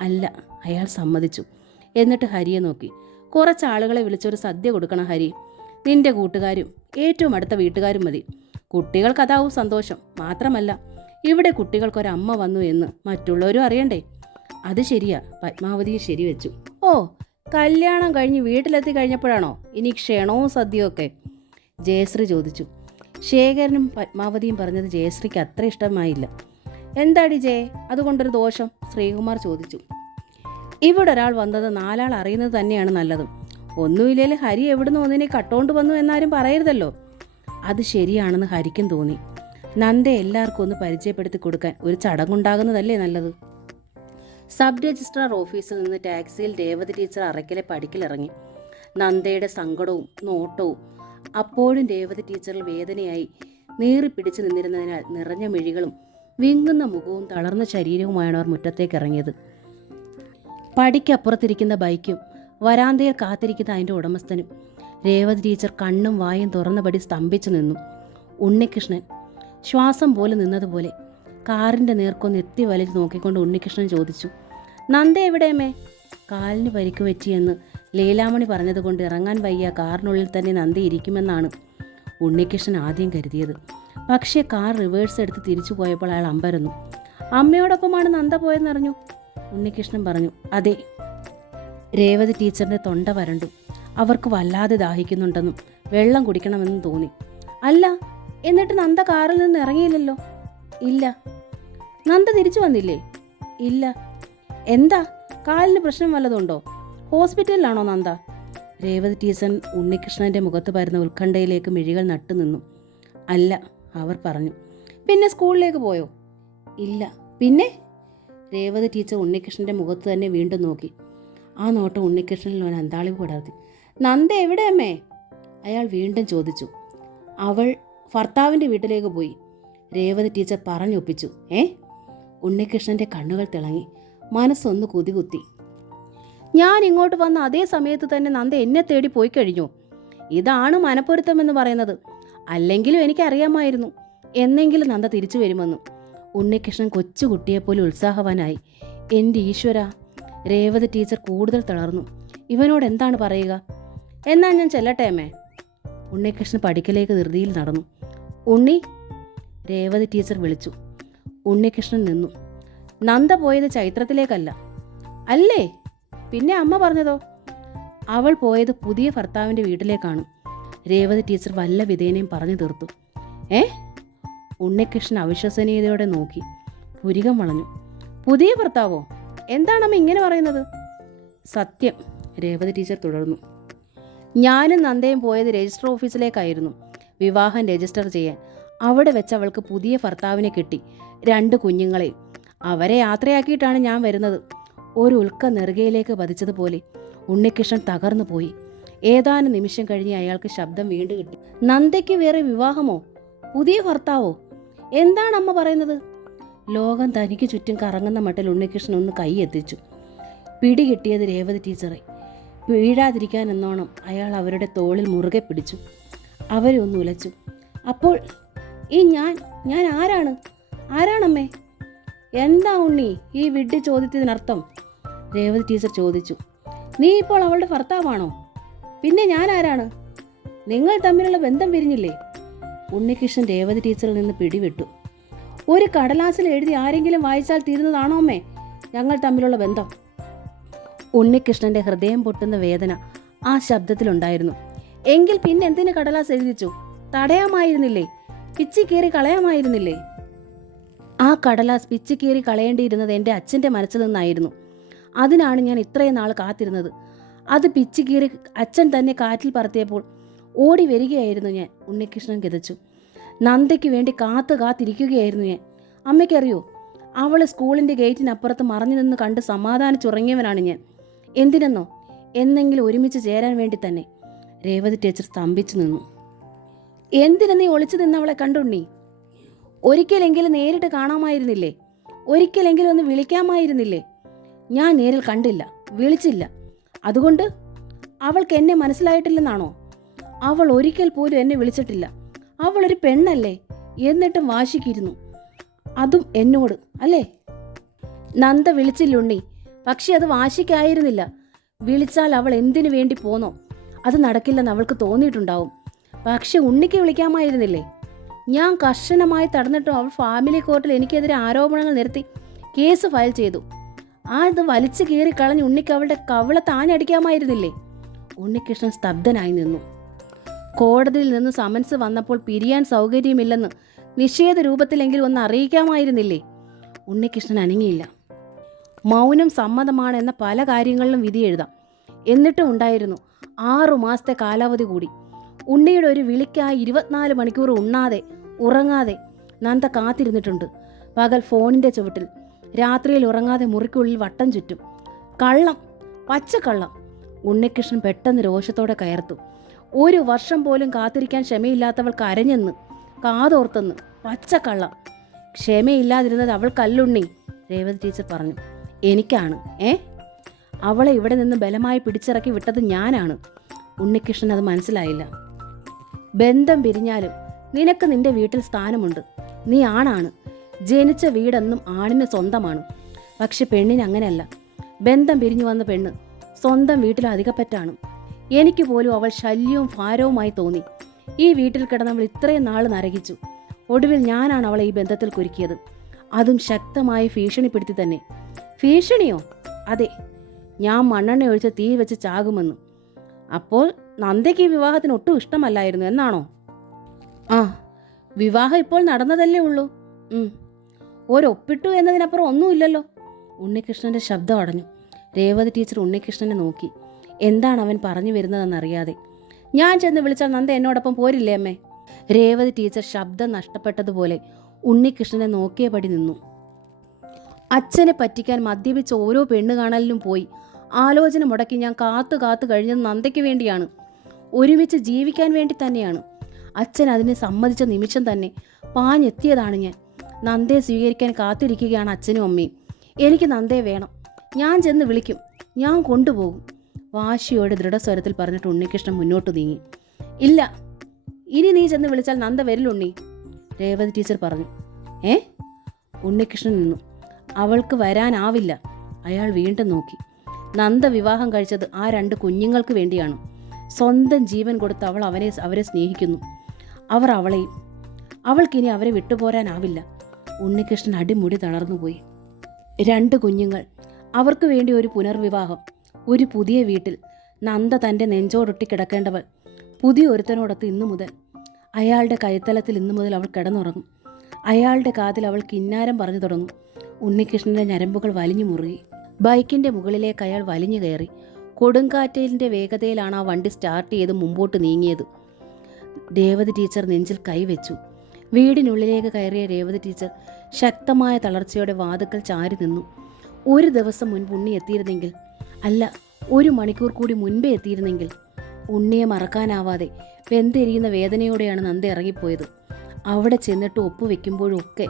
അല്ല, അയാൾ സമ്മതിച്ചു. എന്നിട്ട് ഹരിയെ നോക്കി. കുറച്ചാളുകളെ വിളിച്ചൊരു സദ്യ കൊടുക്കണം ഹരി. നിന്റെ കൂട്ടുകാരും ഏറ്റവും അടുത്ത വീട്ടുകാരും മതി. കുട്ടികൾക്ക് അതാവും സന്തോഷം. മാത്രമല്ല, ഇവിടെ കുട്ടികൾക്കൊരമ്മ വന്നു എന്ന് മറ്റുള്ളവരും അറിയണ്ടേ? അത് ശരിയാ, പത്മാവതിയെ ശരിവെച്ചു. ഓ, കല്യാണം കഴിഞ്ഞ് വീട്ടിലെത്തി കഴിഞ്ഞപ്പോഴാണോ ഇനി ക്ഷണവും സദ്യയൊക്കെ? ജയശ്രീ ചോദിച്ചു. ശേഖരനും പത്മാവതിയും പറഞ്ഞത് ജയശ്രീക്ക് അത്ര ഇഷ്ടമായില്ല. എന്താടി ജയ, അതുകൊണ്ടൊരു ദോഷം? ശ്രീകുമാർ ചോദിച്ചു. ഇവിടെ ഒരാൾ വന്നത് 4 ആൾ അറിയുന്നത് തന്നെയാണ് നല്ലതും. ഒന്നുമില്ലേലും ഹരി എവിടുന്ന് ഒന്നിനെ കട്ടോണ്ട് വന്നു എന്നാരും പറയരുതല്ലോ. അത് ശരിയാണെന്ന് ഹരിക്കും തോന്നി. നന്ദ എല്ലാവർക്കും ഒന്ന് പരിചയപ്പെടുത്തി കൊടുക്കാൻ ഒരു ചടങ്ങുണ്ടാകുന്നതല്ലേ നല്ലത്. സബ് രജിസ്ട്രാർ ഓഫീസിൽ നിന്ന് ടാക്സിയിൽ രേവതി ടീച്ചർ അറയ്ക്കലെ പടിക്കിലിറങ്ങി. നന്ദയുടെ സങ്കടവും നോട്ടവും അപ്പോഴും രേവതി ടീച്ചറിൽ വേദനയായി നീറിപ്പിടിച്ച് നിന്നിരുന്നതിനാൽ നിറഞ്ഞ മിഴികളും വിങ്ങുന്ന മുഖവും തളർന്ന ശരീരവുമായാണ് അവർ മുറ്റത്തേക്ക് ഇറങ്ങിയത്. പടിക്കപ്പുറത്തിരിക്കുന്ന ബൈക്കും വരാന്തയിൽ കാത്തിരിക്കുന്ന അതിൻ്റെ ഉടമസ്ഥനും. രേവതി ടീച്ചർ കണ്ണും വായും തുറന്നപടി സ്തംഭിച്ചു നിന്നു. ഉണ്ണികൃഷ്ണൻ ശ്വാസം പോലെ നിന്നതുപോലെ കാറിൻ്റെ നേർക്കൊന്ന് എത്തി വലിച്ചു നോക്കിക്കൊണ്ട് ഉണ്ണികൃഷ്ണൻ ചോദിച്ചു. നന്ദ എവിടെയമ്മേ? കാലിന് പരിക്ക് പറ്റിയെന്ന് ലീലാമണി പറഞ്ഞതുകൊണ്ട് ഇറങ്ങാൻ വയ്യ കാറിനുള്ളിൽ തന്നെ നന്ദ ഇരിക്കുമെന്നാണ് ഉണ്ണികൃഷ്ണൻ ആദ്യം കരുതിയത്. പക്ഷേ കാർ റിവേഴ്സ് എടുത്ത് തിരിച്ചു പോയപ്പോൾ അയാൾ അമ്പരന്നു. അമ്മയോടൊപ്പമാണ് നന്ദ പോയെന്നറിഞ്ഞു. ഉണ്ണികൃഷ്ണൻ പറഞ്ഞു, അതെ. രേവതി ടീച്ചറിൻ്റെ തൊണ്ട വരണ്ടു. അവർക്ക് വല്ലാതെ ദാഹിക്കുന്നുണ്ടെന്നും വെള്ളം കുടിക്കണമെന്നും തോന്നി. അല്ല, എന്നിട്ട് നന്ദ കാറിൽ നിന്ന് ഇറങ്ങിയില്ലല്ലോ? ഇല്ല. നന്ദ തിരിച്ചു വന്നില്ലേ? ഇല്ല. എന്താ, കാലിന് പ്രശ്നം വല്ലതുണ്ടോ? ഹോസ്പിറ്റലിലാണോ നന്ദ? രേവതി ടീച്ചർ ഉണ്ണികൃഷ്ണൻ്റെ മുഖത്ത് പരന്ന ഉത്കണ്ഠയിലേക്ക് മിഴികൾ നട്ടു നിന്നു. അല്ല, അവർ പറഞ്ഞു. പിന്നെ സ്കൂളിലേക്ക് പോയോ? ഇല്ല. പിന്നെ? രേവതി ടീച്ചർ ഉണ്ണികൃഷ്ണൻ്റെ മുഖത്ത് തന്നെ വീണ്ടും നോക്കി. ആ നോട്ടം ഉണ്ണികൃഷ്ണനിൽ ഒരു അന്താളിവ് പടർത്തി. നന്ദ എവിടെ അമ്മേ? അയാൾ വീണ്ടും ചോദിച്ചു. അവൾ ഭർത്താവിൻ്റെ വീട്ടിലേക്ക് പോയി, രേവതി ടീച്ചർ പറഞ്ഞൊപ്പിച്ചു. ഉണ്ണികൃഷ്ണൻ്റെ കണ്ണുകൾ തിളങ്ങി. മനസ്സൊന്ന് കുതികുത്തി. ഞാൻ ഇങ്ങോട്ട് വന്ന അതേ സമയത്ത് തന്നെ നന്ദ എന്നെ തേടി പോയി കഴിഞ്ഞു. ഇതാണ് മനപ്പൊരുത്തമെന്ന് പറയുന്നത്. അല്ലെങ്കിലും എനിക്കറിയാമായിരുന്നു എന്നെങ്കിലും നന്ദ തിരിച്ചു വരുമെന്ന്. ഉണ്ണികൃഷ്ണൻ കൊച്ചുകുട്ടിയെപ്പോലെ ഉത്സാഹവാനായി. എൻ്റെ ഈശ്വര! രേവതി ടീച്ചർ കൂടുതൽ തളർന്നു. ഇവനോട് എന്താണ് പറയുക? എന്നാ ഞാൻ ചെല്ലട്ടെ അമ്മേ? ഉണ്ണികൃഷ്ണൻ പടിക്കലേക്ക് ധൃതിയിൽ നടന്നു. ഉണ്ണി! രേവതി ടീച്ചർ വിളിച്ചു. ഉണ്ണികൃഷ്ണൻ നിന്നു. നന്ദ പോയത് ചൈത്രത്തിലേക്കല്ല. അല്ലേ? പിന്നെ അമ്മ പറഞ്ഞതോ? അവൾ പോയത് പുതിയ ഭർത്താവിൻ്റെ വീട്ടിലേക്കാണ്. രേവതി ടീച്ചർ വല്ല വിധേനയും പറഞ്ഞു തീർത്തു. ഉണ്ണികൃഷ്ണൻ അവിശ്വസനീയതയോടെ നോക്കി. പുരികം വളഞ്ഞു. പുതിയ ഭർത്താവോ? എന്താണമ്മ ഇങ്ങനെ പറയുന്നത്? സത്യം, രേവതി ടീച്ചർ തുടർന്നു. ഞാനും നന്ദയും പോയത് രജിസ്റ്റർ ഓഫീസിലേക്കായിരുന്നു വിവാഹം രജിസ്റ്റർ ചെയ്യാൻ. അവിടെ വെച്ച് അവൾക്ക് പുതിയ ഭർത്താവിനെ കിട്ടി, 2 കുഞ്ഞുങ്ങളെയും. അവരെ യാത്രയാക്കിയിട്ടാണ് ഞാൻ വരുന്നത്. ഒരു ഉൽക്ക നെറുകയിലേക്ക് പതിച്ചതുപോലെ ഉണ്ണികൃഷ്ണൻ തകർന്നു പോയി. ഏതാനും നിമിഷം കഴിഞ്ഞ് അയാൾക്ക് ശബ്ദം വീണ്ടും കിട്ടി. നന്ദയ്ക്ക് വേറെ വിവാഹമോ? പുതിയ ഭർത്താവോ? എന്താണ് അമ്മ പറയുന്നത്? ലോകം തനിക്ക് ചുറ്റും കറങ്ങുന്ന മട്ടിൽ ഉണ്ണികൃഷ്ണൻ ഒന്ന് കൈ എത്തിച്ചു. പിടികിട്ടിയത് രേവതി ടീച്ചറെ. വീഴാതിരിക്കാൻ എന്നോണം അയാൾ അവരുടെ തോളിൽ മുറുകെ പിടിച്ചു. അവരെ ഒന്ന് ഉലച്ചു. അപ്പോൾ ഈ ഞാൻ ആരാണമ്മേ? എന്താ ഉണ്ണി ഈ വിഡ്ഢി ചോദ്യത്തിനർത്ഥം? രേവതി ടീച്ചർ ചോദിച്ചു. നീ ഇപ്പോൾ അവളുടെ ഭർത്താവാണോ? പിന്നെ ഞാൻ ആരാണ്? നിങ്ങൾ തമ്മിലുള്ള ബന്ധം പിരിഞ്ഞില്ലേ? ഉണ്ണികൃഷ്ണൻ രേവതി ടീച്ചറിൽ നിന്ന് പിടിവിട്ടു. ഒരു കടലാസിൽ എഴുതി ആരെങ്കിലും വായിച്ചാൽ തീരുന്നതാണോ അമ്മേ ഞങ്ങൾ തമ്മിലുള്ള ബന്ധം? ഉണ്ണികൃഷ്ണന്റെ ഹൃദയം പൊട്ടുന്ന വേദന ആ ശബ്ദത്തിലുണ്ടായിരുന്നു. എങ്കിൽ പിന്നെ എന്തിന് കടലാസ് എഴുതിച്ചു? തടയാമായിരുന്നില്ലേ? പിച്ചിക്കീറി കളയാമായിരുന്നില്ലേ? ആ കടലാസ് പിച്ചിക്കീറി കളയേണ്ടിയിരുന്നത് എൻ്റെ അച്ഛൻ്റെ മനസ്സിൽ നിന്നായിരുന്നു. അതിനാണ് ഞാൻ ഇത്രയും നാൾ കാത്തിരുന്നത്. അത് പിച്ചിക്കീറി അച്ഛൻ തന്നെ കാറ്റിൽ പറത്തിയപ്പോൾ ഓടി വരികയായിരുന്നു ഞാൻ. ഉണ്ണികൃഷ്ണൻ കിതച്ചു. നന്ദയ്ക്ക് വേണ്ടി കാത്തിരിക്കുകയായിരുന്നു ഞാൻ. അമ്മയ്ക്കറിയോ, അവൾ സ്കൂളിൻ്റെ ഗേറ്റിനപ്പുറത്ത് മറഞ്ഞു നിന്ന് കണ്ട് സമാധാനിച്ചുറങ്ങിയവനാണ് ഞാൻ. എന്തിനെന്നോ? എന്നെങ്കിലും ഒരുമിച്ച് ചേരാൻ വേണ്ടി തന്നെ. രേവതി ടീച്ചർ സ്തംഭിച്ചു നിന്നു. എന്തിനു നീ ഒളിച്ചു നിന്നവളെ കണ്ടുണ്ണി? ഒരിക്കലെങ്കിലും നേരിട്ട് കാണാമായിരുന്നില്ലേ? ഒരിക്കലെങ്കിലും ഒന്ന് വിളിക്കാമായിരുന്നില്ലേ? ഞാൻ നേരിൽ കണ്ടില്ല, വിളിച്ചില്ല. അതുകൊണ്ട് അവൾക്ക് എന്നെ മനസ്സിലായിട്ടില്ലെന്നാണോ? അവൾ ഒരിക്കൽ പോലും എന്നെ വിളിച്ചിട്ടില്ല. അവളൊരു പെണ്ണല്ലേ? എന്നിട്ടും വാശിക്കിരുന്നു, അതും എന്നോട് അല്ലേ? നന്ദ വിളിച്ചില്ലുണ്ണി, പക്ഷെ അത് വാശിക്കായിരുന്നില്ല. വിളിച്ചാൽ അവൾ എന്തിനു വേണ്ടി പോന്നോ അത് നടക്കില്ലെന്ന് അവൾക്ക് തോന്നിയിട്ടുണ്ടാവും. പക്ഷെ ഉണ്ണിക്ക് വിളിക്കാമായിരുന്നില്ലേ? ഞാൻ കർശനമായി തടഞ്ഞിട്ടും അവൾ ഫാമിലി കോർട്ടിൽ എനിക്കെതിരെ ആരോപണങ്ങൾ നിരത്തി കേസ് ഫയൽ ചെയ്തു. അത് വലിച്ചു കീറി കളഞ്ഞ് ഉണ്ണിക്ക് അവളുടെ കവിള താഞ്ഞടിക്കാമായിരുന്നില്ലേ? ഉണ്ണികൃഷ്ണൻ സ്തബ്ധനായി നിന്നു. കോടതിയിൽ നിന്ന് സമൻസ് വന്നപ്പോൾ പിരിയാൻ സൗകര്യമില്ലെന്ന് നിഷേധ രൂപത്തിലെങ്കിലും ഒന്ന് അറിയിക്കാമായിരുന്നില്ലേ? ഉണ്ണികൃഷ്ണൻ അനങ്ങിയില്ല. മൗനം സമ്മതമാണെന്ന പല കാര്യങ്ങളിലും വിധി എഴുതാം. എന്നിട്ടും ഉണ്ടായിരുന്നു 6 മാസത്തെ കാലാവധി കൂടി. ഉണ്ണിയുടെ ഒരു വിളിക്കായി 24 മണിക്കൂർ ഉണ്ണാതെ ഉറങ്ങാതെ നന്ദ കാത്തിരുന്നിട്ടുണ്ട്. പകൽ ഫോണിൻ്റെ ചുവട്ടിൽ, രാത്രിയിൽ ഉറങ്ങാതെ മുറിക്കുള്ളിൽ വട്ടം ചുറ്റും. കള്ളം, പച്ചക്കള്ളം. ഉണ്ണികൃഷ്ണൻ പെട്ടെന്ന് രോഷത്തോടെ കയർത്തു. 1 വർഷം പോലും കാത്തിരിക്കാൻ ക്ഷമയില്ലാത്തവൾ കരഞ്ഞെന്ന്, കാതോർത്തെന്ന്. പച്ചക്കള്ളം. ക്ഷമയില്ലാതിരുന്നത് അവൾക്കല്ലുണ്ണി, രേവതി ടീച്ചർ പറഞ്ഞു. എനിക്കാണ്. അവളെ ഇവിടെ നിന്ന് ബലമായി പിടിച്ചിറക്കി വിട്ടത് ഞാനാണ്. ഉണ്ണികൃഷ്ണൻ അത് മനസ്സിലായില്ല. ബന്ധം പിരിഞ്ഞാലും നിനക്ക് നിന്റെ വീട്ടിൽ സ്ഥാനമുണ്ട്. നീ ആണാണ്. ജനിച്ച വീടെന്നും ആണിന് സ്വന്തമാണ്. പക്ഷെ പെണ്ണിന് അങ്ങനെയല്ല. ബന്ധം പിരിഞ്ഞു വന്ന പെണ്ണ് സ്വന്തം വീട്ടിൽ അധികപ്പറ്റാണ്. എനിക്ക് പോലും അവൾ ശല്യവും ഭാരവുമായി തോന്നി. ഈ വീട്ടിൽ കിടന്നവൾ ഇത്രയും നാൾ നരകിച്ചു. ഒടുവിൽ ഞാനാണ് അവളെ ഈ ബന്ധത്തിൽ കുരുക്കിയത്, അതും ശക്തമായി ഭീഷണിപ്പെടുത്തി തന്നെ. ഭീഷണിയോ? അതെ, ഞാൻ മണ്ണെണ്ണ ഒഴിച്ച് തീ വെച്ച് ചാകുമെന്ന്. അപ്പോൾ നന്ദയ്ക്ക് ഈ വിവാഹത്തിന് ഒട്ടും ഇഷ്ടമല്ലായിരുന്നു എന്നാണോ? ആ, വിവാഹം ഇപ്പോൾ നടന്നതല്ലേ ഉള്ളൂ. ഒരൊപ്പിട്ടു എന്നതിനപ്പുറം ഒന്നുമില്ലല്ലോ. ഉണ്ണികൃഷ്ണന്റെ ശബ്ദം അടഞ്ഞു. രേവതി ടീച്ചർ ഉണ്ണികൃഷ്ണനെ നോക്കി. എന്താണ് അവൻ പറഞ്ഞു വരുന്നതെന്നറിയാതെ. ഞാൻ ചെന്ന് വിളിച്ചാൽ നന്ദ എന്നോടൊപ്പം പോരില്ലേ അമ്മേ? രേവതി ടീച്ചർ ശബ്ദം നഷ്ടപ്പെട്ടതുപോലെ ഉണ്ണികൃഷ്ണനെ നോക്കിയപടി നിന്നു. അച്ഛനെ പറ്റിക്കാൻ മദ്യപിച്ച് ഓരോ പെണ്ണ് കാണലിനും പോയി ആലോചന മുടക്കി ഞാൻ കാത്തു കഴിഞ്ഞത് നന്ദയ്ക്ക് വേണ്ടിയാണ്, ഒരുമിച്ച് ജീവിക്കാൻ വേണ്ടി തന്നെയാണ്. അച്ഛൻ അതിനെ സമ്മതിച്ച നിമിഷം തന്നെ പാഞ്ഞെത്തിയതാണ് ഞാൻ. നന്ദയെ സ്വീകരിക്കാൻ കാത്തിരിക്കുകയാണ് അച്ഛനും അമ്മയും. എനിക്ക് നന്ദയെ വേണം. ഞാൻ ചെന്ന് വിളിക്കും, ഞാൻ കൊണ്ടുപോകും, വാശിയോടെ ദൃഢസ്വരത്തിൽ പറഞ്ഞിട്ട് ഉണ്ണികൃഷ്ണൻ മുന്നോട്ട് നീങ്ങി. ഇല്ല, ഇനി നീ ചെന്ന് വിളിച്ചാൽ നന്ദ വരില്ലുണ്ണി, രേവതി ടീച്ചർ പറഞ്ഞു. ഉണ്ണികൃഷ്ണൻ നിന്നു. അവൾക്ക് വരാനാവില്ല. അയാൾ വീണ്ടും നോക്കി. നന്ദ വിവാഹം കഴിച്ചത് ആ 2 കുഞ്ഞുങ്ങൾക്ക് വേണ്ടിയാണ്. സ്വന്തം ജീവൻ കൊടുത്ത് അവൾ അവരെ സ്നേഹിക്കുന്നു. അവർ അവളെയും. അവൾക്കിനി അവരെ വിട്ടുപോരാനാവില്ല. ഉണ്ണികൃഷ്ണൻ അടിമുടി തളർന്നുപോയി. 2 കുഞ്ഞുങ്ങൾ, അവർക്ക് വേണ്ടി ഒരു പുനർവിവാഹം, ഒരു പുതിയ വീട്ടിൽ നന്ദ തൻ്റെ നെഞ്ചോടൊട്ടി കിടക്കേണ്ടവൾ. പുതിയ ഒരുത്തനോടൊത്ത് ഇന്നു മുതൽ അയാളുടെ കൈത്തലത്തിൽ ഇന്നു മുതൽ അവൾ കിടന്നുറങ്ങും. അയാളുടെ കാതിൽ അവൾ കിന്നാരം പറഞ്ഞു തുടങ്ങും. ഉണ്ണികൃഷ്ണൻ്റെ ഞരമ്പുകൾ വലിഞ്ഞു മുറുകി. ബൈക്കിൻ്റെ മുകളിലേക്ക് അയാൾ വലിഞ്ഞു കയറി. കൊടുങ്കാറ്റിൻ്റെ വേഗതയിലാണ് ആ വണ്ടി സ്റ്റാർട്ട് ചെയ്ത് മുമ്പോട്ട് നീങ്ങിയത്. രേവതി ടീച്ചർ നെഞ്ചിൽ കൈവച്ചു. വീടിനുള്ളിലേക്ക് കയറിയ രേവതി ടീച്ചർ ശക്തമായ തളർച്ചയോടെ വാതുക്കൽ ചാരി നിന്നു. ഒരു ദിവസം മുൻപ് ഉണ്ണി എത്തിയിരുന്നെങ്കിൽ, അല്ല 1 മണിക്കൂർ കൂടി മുൻപേ എത്തിയിരുന്നെങ്കിൽ. ഉണ്ണിയെ മറക്കാനാവാതെ വെന്തെരിയുന്ന വേദനയോടെയാണ് നന്ദ ഇറങ്ങിപ്പോയത്. അവിടെ ചെന്നിട്ട് ഒപ്പുവെക്കുമ്പോഴും ഒക്കെ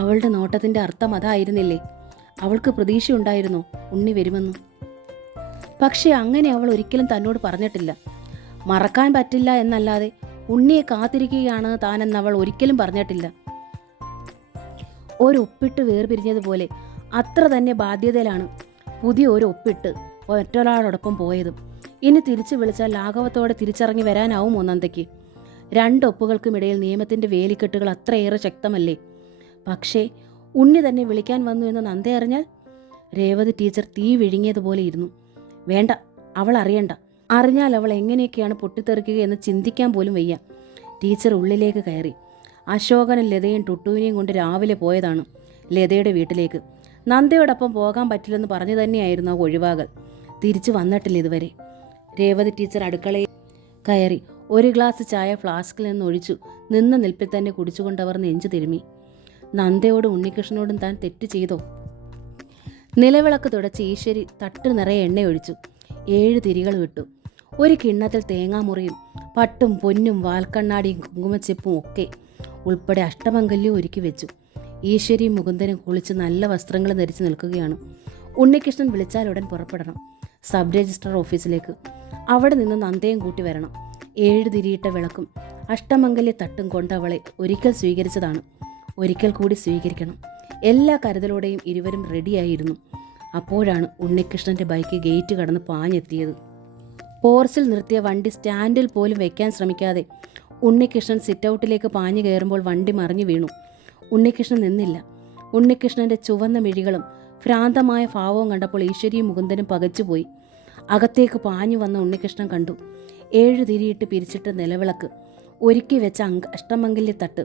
അവളുടെ നോട്ടത്തിൻ്റെ അർത്ഥം അതായിരുന്നില്ലേ? അവൾക്ക് പ്രതീക്ഷയുണ്ടായിരുന്നോ ഉണ്ണി വരുമെന്ന്? പക്ഷേ അങ്ങനെ അവൾ ഒരിക്കലും തന്നോട് പറഞ്ഞിട്ടില്ല. മറക്കാൻ പറ്റില്ല എന്നല്ലാതെ ഉണ്ണിയെ കാത്തിരിക്കുകയാണ് താനെന്ന് അവൾ ഒരിക്കലും പറഞ്ഞിട്ടില്ല. ഒരൊപ്പിട്ട് വേർപിരിഞ്ഞതുപോലെ അത്ര തന്നെ ബാധ്യതയിലാണ് പുതിയ ഒരു ഒപ്പിട്ട് ഒറ്റൊരാളോടൊപ്പം പോയതും. ഇനി തിരിച്ചു വിളിച്ചാൽ ലാഘവത്തോടെ തിരിച്ചിറങ്ങി വരാനാവും നന്ദയ്ക്ക്. 2 ഒപ്പുകൾക്കുമിടയിൽ നിയമത്തിൻ്റെ വേലിക്കെട്ടുകൾ അത്രയേറെ ശക്തമല്ലേ? പക്ഷേ ഉണ്ണി തന്നെ വിളിക്കാൻ വന്നു എന്ന് നന്ദ അറിഞ്ഞാൽ? രേവതി ടീച്ചർ തീ വിഴുങ്ങിയതുപോലെ ഇരുന്നു. വേണ്ട, അവൾ അറിയണ്ട. അറിഞ്ഞാൽ അവൾ എങ്ങനെയൊക്കെയാണ് പൊട്ടിത്തെറിക്കുക എന്ന് ചിന്തിക്കാൻ പോലും വയ്യ. ടീച്ചർ ഉള്ളിലേക്ക് കയറി. അശോകനും ലതയും ടുട്ടുവിനെയും കൊണ്ട് രാവിലെ പോയതാണ് ലതയുടെ വീട്ടിലേക്ക്. നന്ദയോടൊപ്പം പോകാൻ പറ്റില്ലെന്ന് പറഞ്ഞു തന്നെയായിരുന്നു ആ ഒഴിവാകൽ. തിരിച്ചു വന്നിട്ടില്ല ഇതുവരെ. രേവതി ടീച്ചർ അടുക്കളയിൽ കയറി 1 ഗ്ലാസ് ചായ ഫ്ലാസ്കിൽ നിന്ന് ഒഴിച്ചു. നിന്ന നിൽപ്പിൽ തന്നെ കുടിച്ചുകൊണ്ടവർ നെഞ്ചു തിരുമ്മി. നന്ദയോടും ഉണ്ണികൃഷ്ണനോടും താൻ തെറ്റ് ചെയ്തോ? നിലവിളക്ക് തുടച്ച് ഈശ്വരി തട്ട് നിറയെ എണ്ണയൊഴിച്ചു. 7 തിരികൾ വിട്ടു. ഒരു കിണ്ണത്തിൽ തേങ്ങാമുറിയും പട്ടും പൊന്നും വാൽക്കണ്ണാടിയും കുങ്കുമച്ചെപ്പും ഒക്കെ ഉൾപ്പെടെ അഷ്ടമംഗല്യവും ഒരുക്കി വെച്ചു. ഈശ്വരിയും മുകുന്ദനും കുളിച്ച് നല്ല വസ്ത്രങ്ങൾ ധരിച്ച് നിൽക്കുകയാണ്. ഉണ്ണികൃഷ്ണൻ വിളിച്ചാൽ ഉടൻ പുറപ്പെടണം, സബ് രജിസ്ട്രാർ ഓഫീസിലേക്ക്. അവിടെ നിന്ന് നന്ദയും കൂട്ടി വരണം. 7 തിരിയിട്ട വിളക്കും അഷ്ടമംഗല്യ തട്ടും കൊണ്ട് അവളെ ഒരിക്കൽ സ്വീകരിച്ചതാണ്, ഒരിക്കൽ കൂടി സ്വീകരിക്കണം. എല്ലാ കരുതലോടെയും ഇരുവരും റെഡിയായിരുന്നു. അപ്പോഴാണ് ഉണ്ണികൃഷ്ണൻ്റെ ബൈക്ക് ഗേറ്റ് കടന്ന് പാഞ്ഞെത്തിയത്. പോർച്ചിൽ നിർത്തിയ വണ്ടി സ്റ്റാൻഡിൽ പോലും വയ്ക്കാൻ ശ്രമിക്കാതെ ഉണ്ണികൃഷ്ണൻ സിറ്റൗട്ടിലേക്ക് പാഞ്ഞു കയറുമ്പോൾ വണ്ടി മറിഞ്ഞു വീണു. ഉണ്ണികൃഷ്ണൻ നിന്നില്ല. ഉണ്ണികൃഷ്ണൻ്റെ ചുവന്ന മിഴികളും ഭ്രാന്തമായ ഭാവവും കണ്ടപ്പോൾ ഈശ്വരിയും മുകുന്ദനും പകച്ചുപോയി. അകത്തേക്ക് പാഞ്ഞു വന്ന ഉണ്ണികൃഷ്ണൻ കണ്ടു 7 തിരിയിട്ട് പിരിച്ചിട്ട് നിലവിളക്ക്, ഒരുക്കി വെച്ച അഷ്ടമംഗല്യ തട്ട്.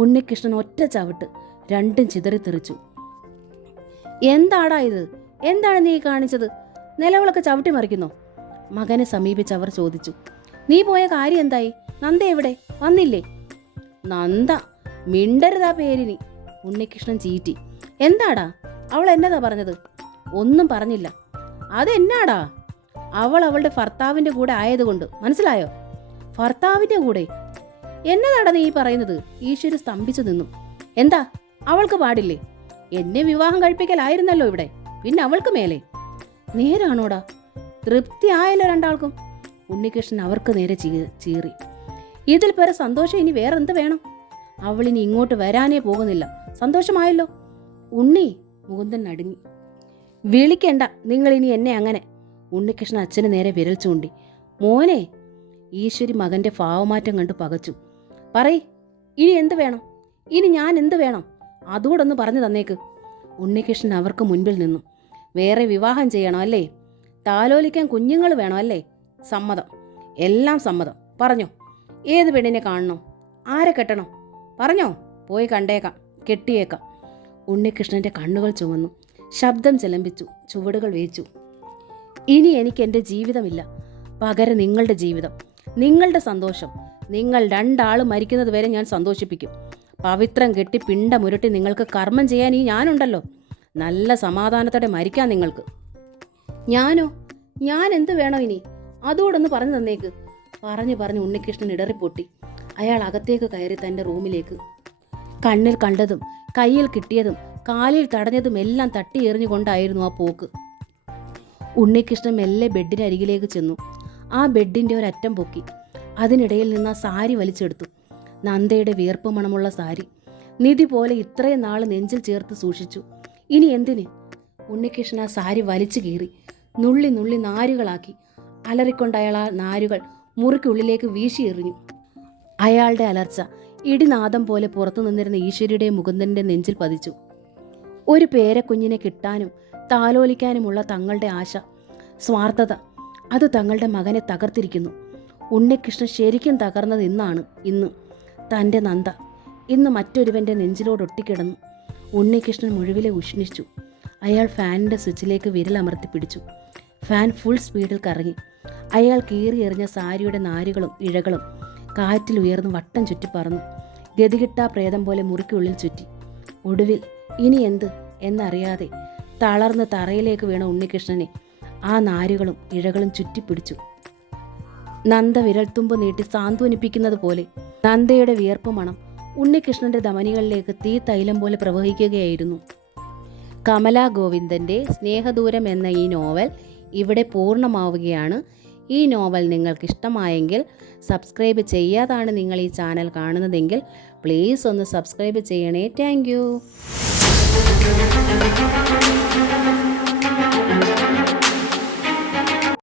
ഉണ്ണികൃഷ്ണൻ ഒറ്റ ചവിട്ട്, 2ഉം ചിതറിത്തെറിച്ചു. എന്താടാ ഇത്? എന്താണ് നീ കാണിച്ചത്? നിലവിളക്ക് ചവിട്ടി മറിക്കുന്നോ? മകനെ സമീപിച്ച് അവർ ചോദിച്ചു. നീ പോയ കാര്യം എന്തായി? നന്ദ എവിടെ? വന്നില്ലേ? നന്ദ? മിണ്ടരുതാ പേരിനി. ഉണ്ണികൃഷ്ണൻ ചീറ്റി. എന്താടാ അവൾ എന്നതാ പറഞ്ഞത്? ഒന്നും പറഞ്ഞില്ല. അതെന്നാടാ? അവൾ അവളുടെ ഭർത്താവിൻ്റെ കൂടെ ആയതുകൊണ്ട്, മനസ്സിലായോ? ഭർത്താവിൻ്റെ കൂടെ? എന്നതാടാ നീ പറയുന്നത്? ഈശ്വരി സ്തംഭിച്ചു നിന്നു. എന്താ അവൾക്ക് പാടില്ലേ? എന്നെ വിവാഹം കഴിപ്പിക്കലായിരുന്നല്ലോ ഇവിടെ, പിന്നെ അവൾക്ക് മേലെ? നേരാണോടാ? തൃപ്തിയായല്ലോ രണ്ടാൾക്കും. ഉണ്ണികൃഷ്ണൻ അവർക്ക് നേരെ ചീറി. ഇതിൽ പേരെ സന്തോഷം ഇനി വേറെന്ത് വേണം? അവളിനി ഇങ്ങോട്ട് വരാനേ പോകുന്നില്ല. സന്തോഷമായല്ലോ. ഉണ്ണി, മുകുന്ദൻ നടുങ്ങി. വിളിക്കണ്ട നിങ്ങളിനി എന്നെ അങ്ങനെ. ഉണ്ണികൃഷ്ണൻ അച്ഛന് നേരെ വിരൽ ചൂണ്ടി. മോനെ. ഈശ്വരി മകൻ്റെ ഭാവമാറ്റം കണ്ടു പകച്ചു. പറയ്, ഇനി എന്ത് വേണം? ഇനി ഞാൻ എന്ത് വേണം? അതുകൂടൊന്ന് പറഞ്ഞു തന്നേക്ക്. ഉണ്ണികൃഷ്ണൻ അവർക്ക് മുൻപിൽ നിന്നു. വേറെ വിവാഹം ചെയ്യണം അല്ലേ? താലോലിക്കാൻ കുഞ്ഞുങ്ങൾ വേണം അല്ലേ? സമ്മതം, എല്ലാം സമ്മതം. പറഞ്ഞോ, ഏത് പെണ്ണിനെ കാണണം? ആരെ കെട്ടണം? പറഞ്ഞോ, പോയി കണ്ടേക്കാം, കെട്ടിയേക്കാം. ഉണ്ണികൃഷ്ണൻ്റെ കണ്ണുകൾ ചുവന്നു, ശബ്ദം ചിലമ്പിച്ചു, ചുവടുകൾ വേച്ചു. ഇനി എനിക്ക് എൻ്റെ ജീവിതമില്ല, പകരം നിങ്ങളുടെ ജീവിതം, നിങ്ങളുടെ സന്തോഷം. നിങ്ങൾ രണ്ടാളും മരിക്കുന്നത് വരെ ഞാൻ സന്തോഷിപ്പിക്കും. പവിത്രം കെട്ടി പിണ്ടമുരുട്ടി നിങ്ങൾക്ക് കർമ്മം ചെയ്യാൻ ഈ ഞാനുണ്ടല്ലോ. നല്ല സമാധാനത്തോടെ മരിക്കാൻ നിങ്ങൾക്ക്. ഞാനോ? ഞാൻ എന്ത് വേണോ ഇനി? അതുകൂടൊന്ന് പറഞ്ഞു തന്നേക്ക്. പറഞ്ഞു ഉണ്ണികൃഷ്ണൻ ഇടറിപ്പൊട്ടി. അയാൾ അകത്തേക്ക് കയറി തൻ്റെ റൂമിലേക്ക്. കണ്ണിൽ കണ്ടതും കയ്യിൽ കിട്ടിയതും കാലിൽ തടഞ്ഞതും എല്ലാം തട്ടി എറിഞ്ഞുകൊണ്ടായിരുന്നു ആ പോക്ക്. ഉണ്ണികൃഷ്ണൻ മെല്ലെ ബെഡിനരികിലേക്ക് ചെന്നു. ആ ബെഡിൻ്റെ ഒരറ്റം പൊക്കി. അതിനിടയിൽ നിന്ന് ആ സാരി വലിച്ചെടുത്തു. നന്ദയുടെ വിയർപ്പ് മണമുള്ള സാരി. നിധി പോലെ ഇത്രയും നാൾ നെഞ്ചിൽ ചേർത്ത് സൂക്ഷിച്ചു. ഇനി എന്തിന്? ഉണ്ണികൃഷ്ണൻ ആ സാരി വലിച്ചു കീറി നുള്ളി നുള്ളി നാരുകളാക്കി. അലറിക്കൊണ്ട് അയാൾ ആ നാരുകൾ മുറിക്കുള്ളിലേക്ക് വീശി എറിഞ്ഞു. അയാളുടെ അലർച്ച ഇടിനാദം പോലെ പുറത്തു നിന്നിരുന്ന ഈശ്വരിയുടെ മുകുന്ദൻ്റെ നെഞ്ചിൽ പതിച്ചു. ഒരു പേരക്കുഞ്ഞിനെ കിട്ടാനും താലോലിക്കാനുമുള്ള തങ്ങളുടെ ആശ, സ്വാർത്ഥത, അത് തങ്ങളുടെ മകനെ തകർത്തിരിക്കുന്നു. ഉണ്ണികൃഷ്ണൻ ശരിക്കും തകർന്നത് ഇന്ന് തൻ്റെ നന്ദ ഇന്ന് മറ്റൊരുവൻ്റെ നെഞ്ചിലോടൊട്ടിക്കിടന്നു. ഉണ്ണികൃഷ്ണൻ മുഴുവിലെ ഉഷ്ണിച്ചു. അയാൾ ഫാനിൻ്റെ സ്വിച്ചിലേക്ക് വിരലമർത്തി പിടിച്ചു. ഫാൻ ഫുൾ സ്പീഡിൽ കറങ്ങി. അയാൾ കീറിയെറിഞ്ഞ സാരിയുടെ നാരുകളും ഇഴകളും കാറ്റിൽ ഉയർന്ന് വട്ടം ചുറ്റി പറന്നു. ഗതികിട്ടാ പ്രേതം പോലെ മുറിക്കുള്ളിൽ ചുറ്റി. ഒടുവിൽ ഇനി എന്ത് എന്നറിയാതെ തളർന്ന് തറയിലേക്ക് വീണ ഉണ്ണികൃഷ്ണനെ ആ നാരുകളും ഇഴകളും ചുറ്റിപ്പിടിച്ചു. നന്ദ വിരൽത്തുമ്പ് നീട്ടി സാന്ത്വനിപ്പിക്കുന്നത് പോലെ നന്ദയുടെ വിയർപ്പ് മണം ഉണ്ണികൃഷ്ണന്റെ ധമനികളിലേക്ക് തീ തൈലം പോലെ പ്രവഹിക്കുകയായിരുന്നു. കമലാ ഗോവിന്ദൻ്റെ സ്നേഹദൂരം എന്ന ഈ നോവൽ ഇവിടെ പൂർണ്ണമാവുകയാണ്. ഈ നോവൽ നിങ്ങൾക്ക് ഇഷ്ടമായെങ്കിൽ സബ്സ്ക്രൈബ് ചെയ്യാതാണ് നിങ്ങൾ ഈ ചാനൽ കാണുന്നതെങ്കിൽ പ്ലീസ് ഒന്ന് സബ്സ്ക്രൈബ് ചെയ്യണേ. Thank you.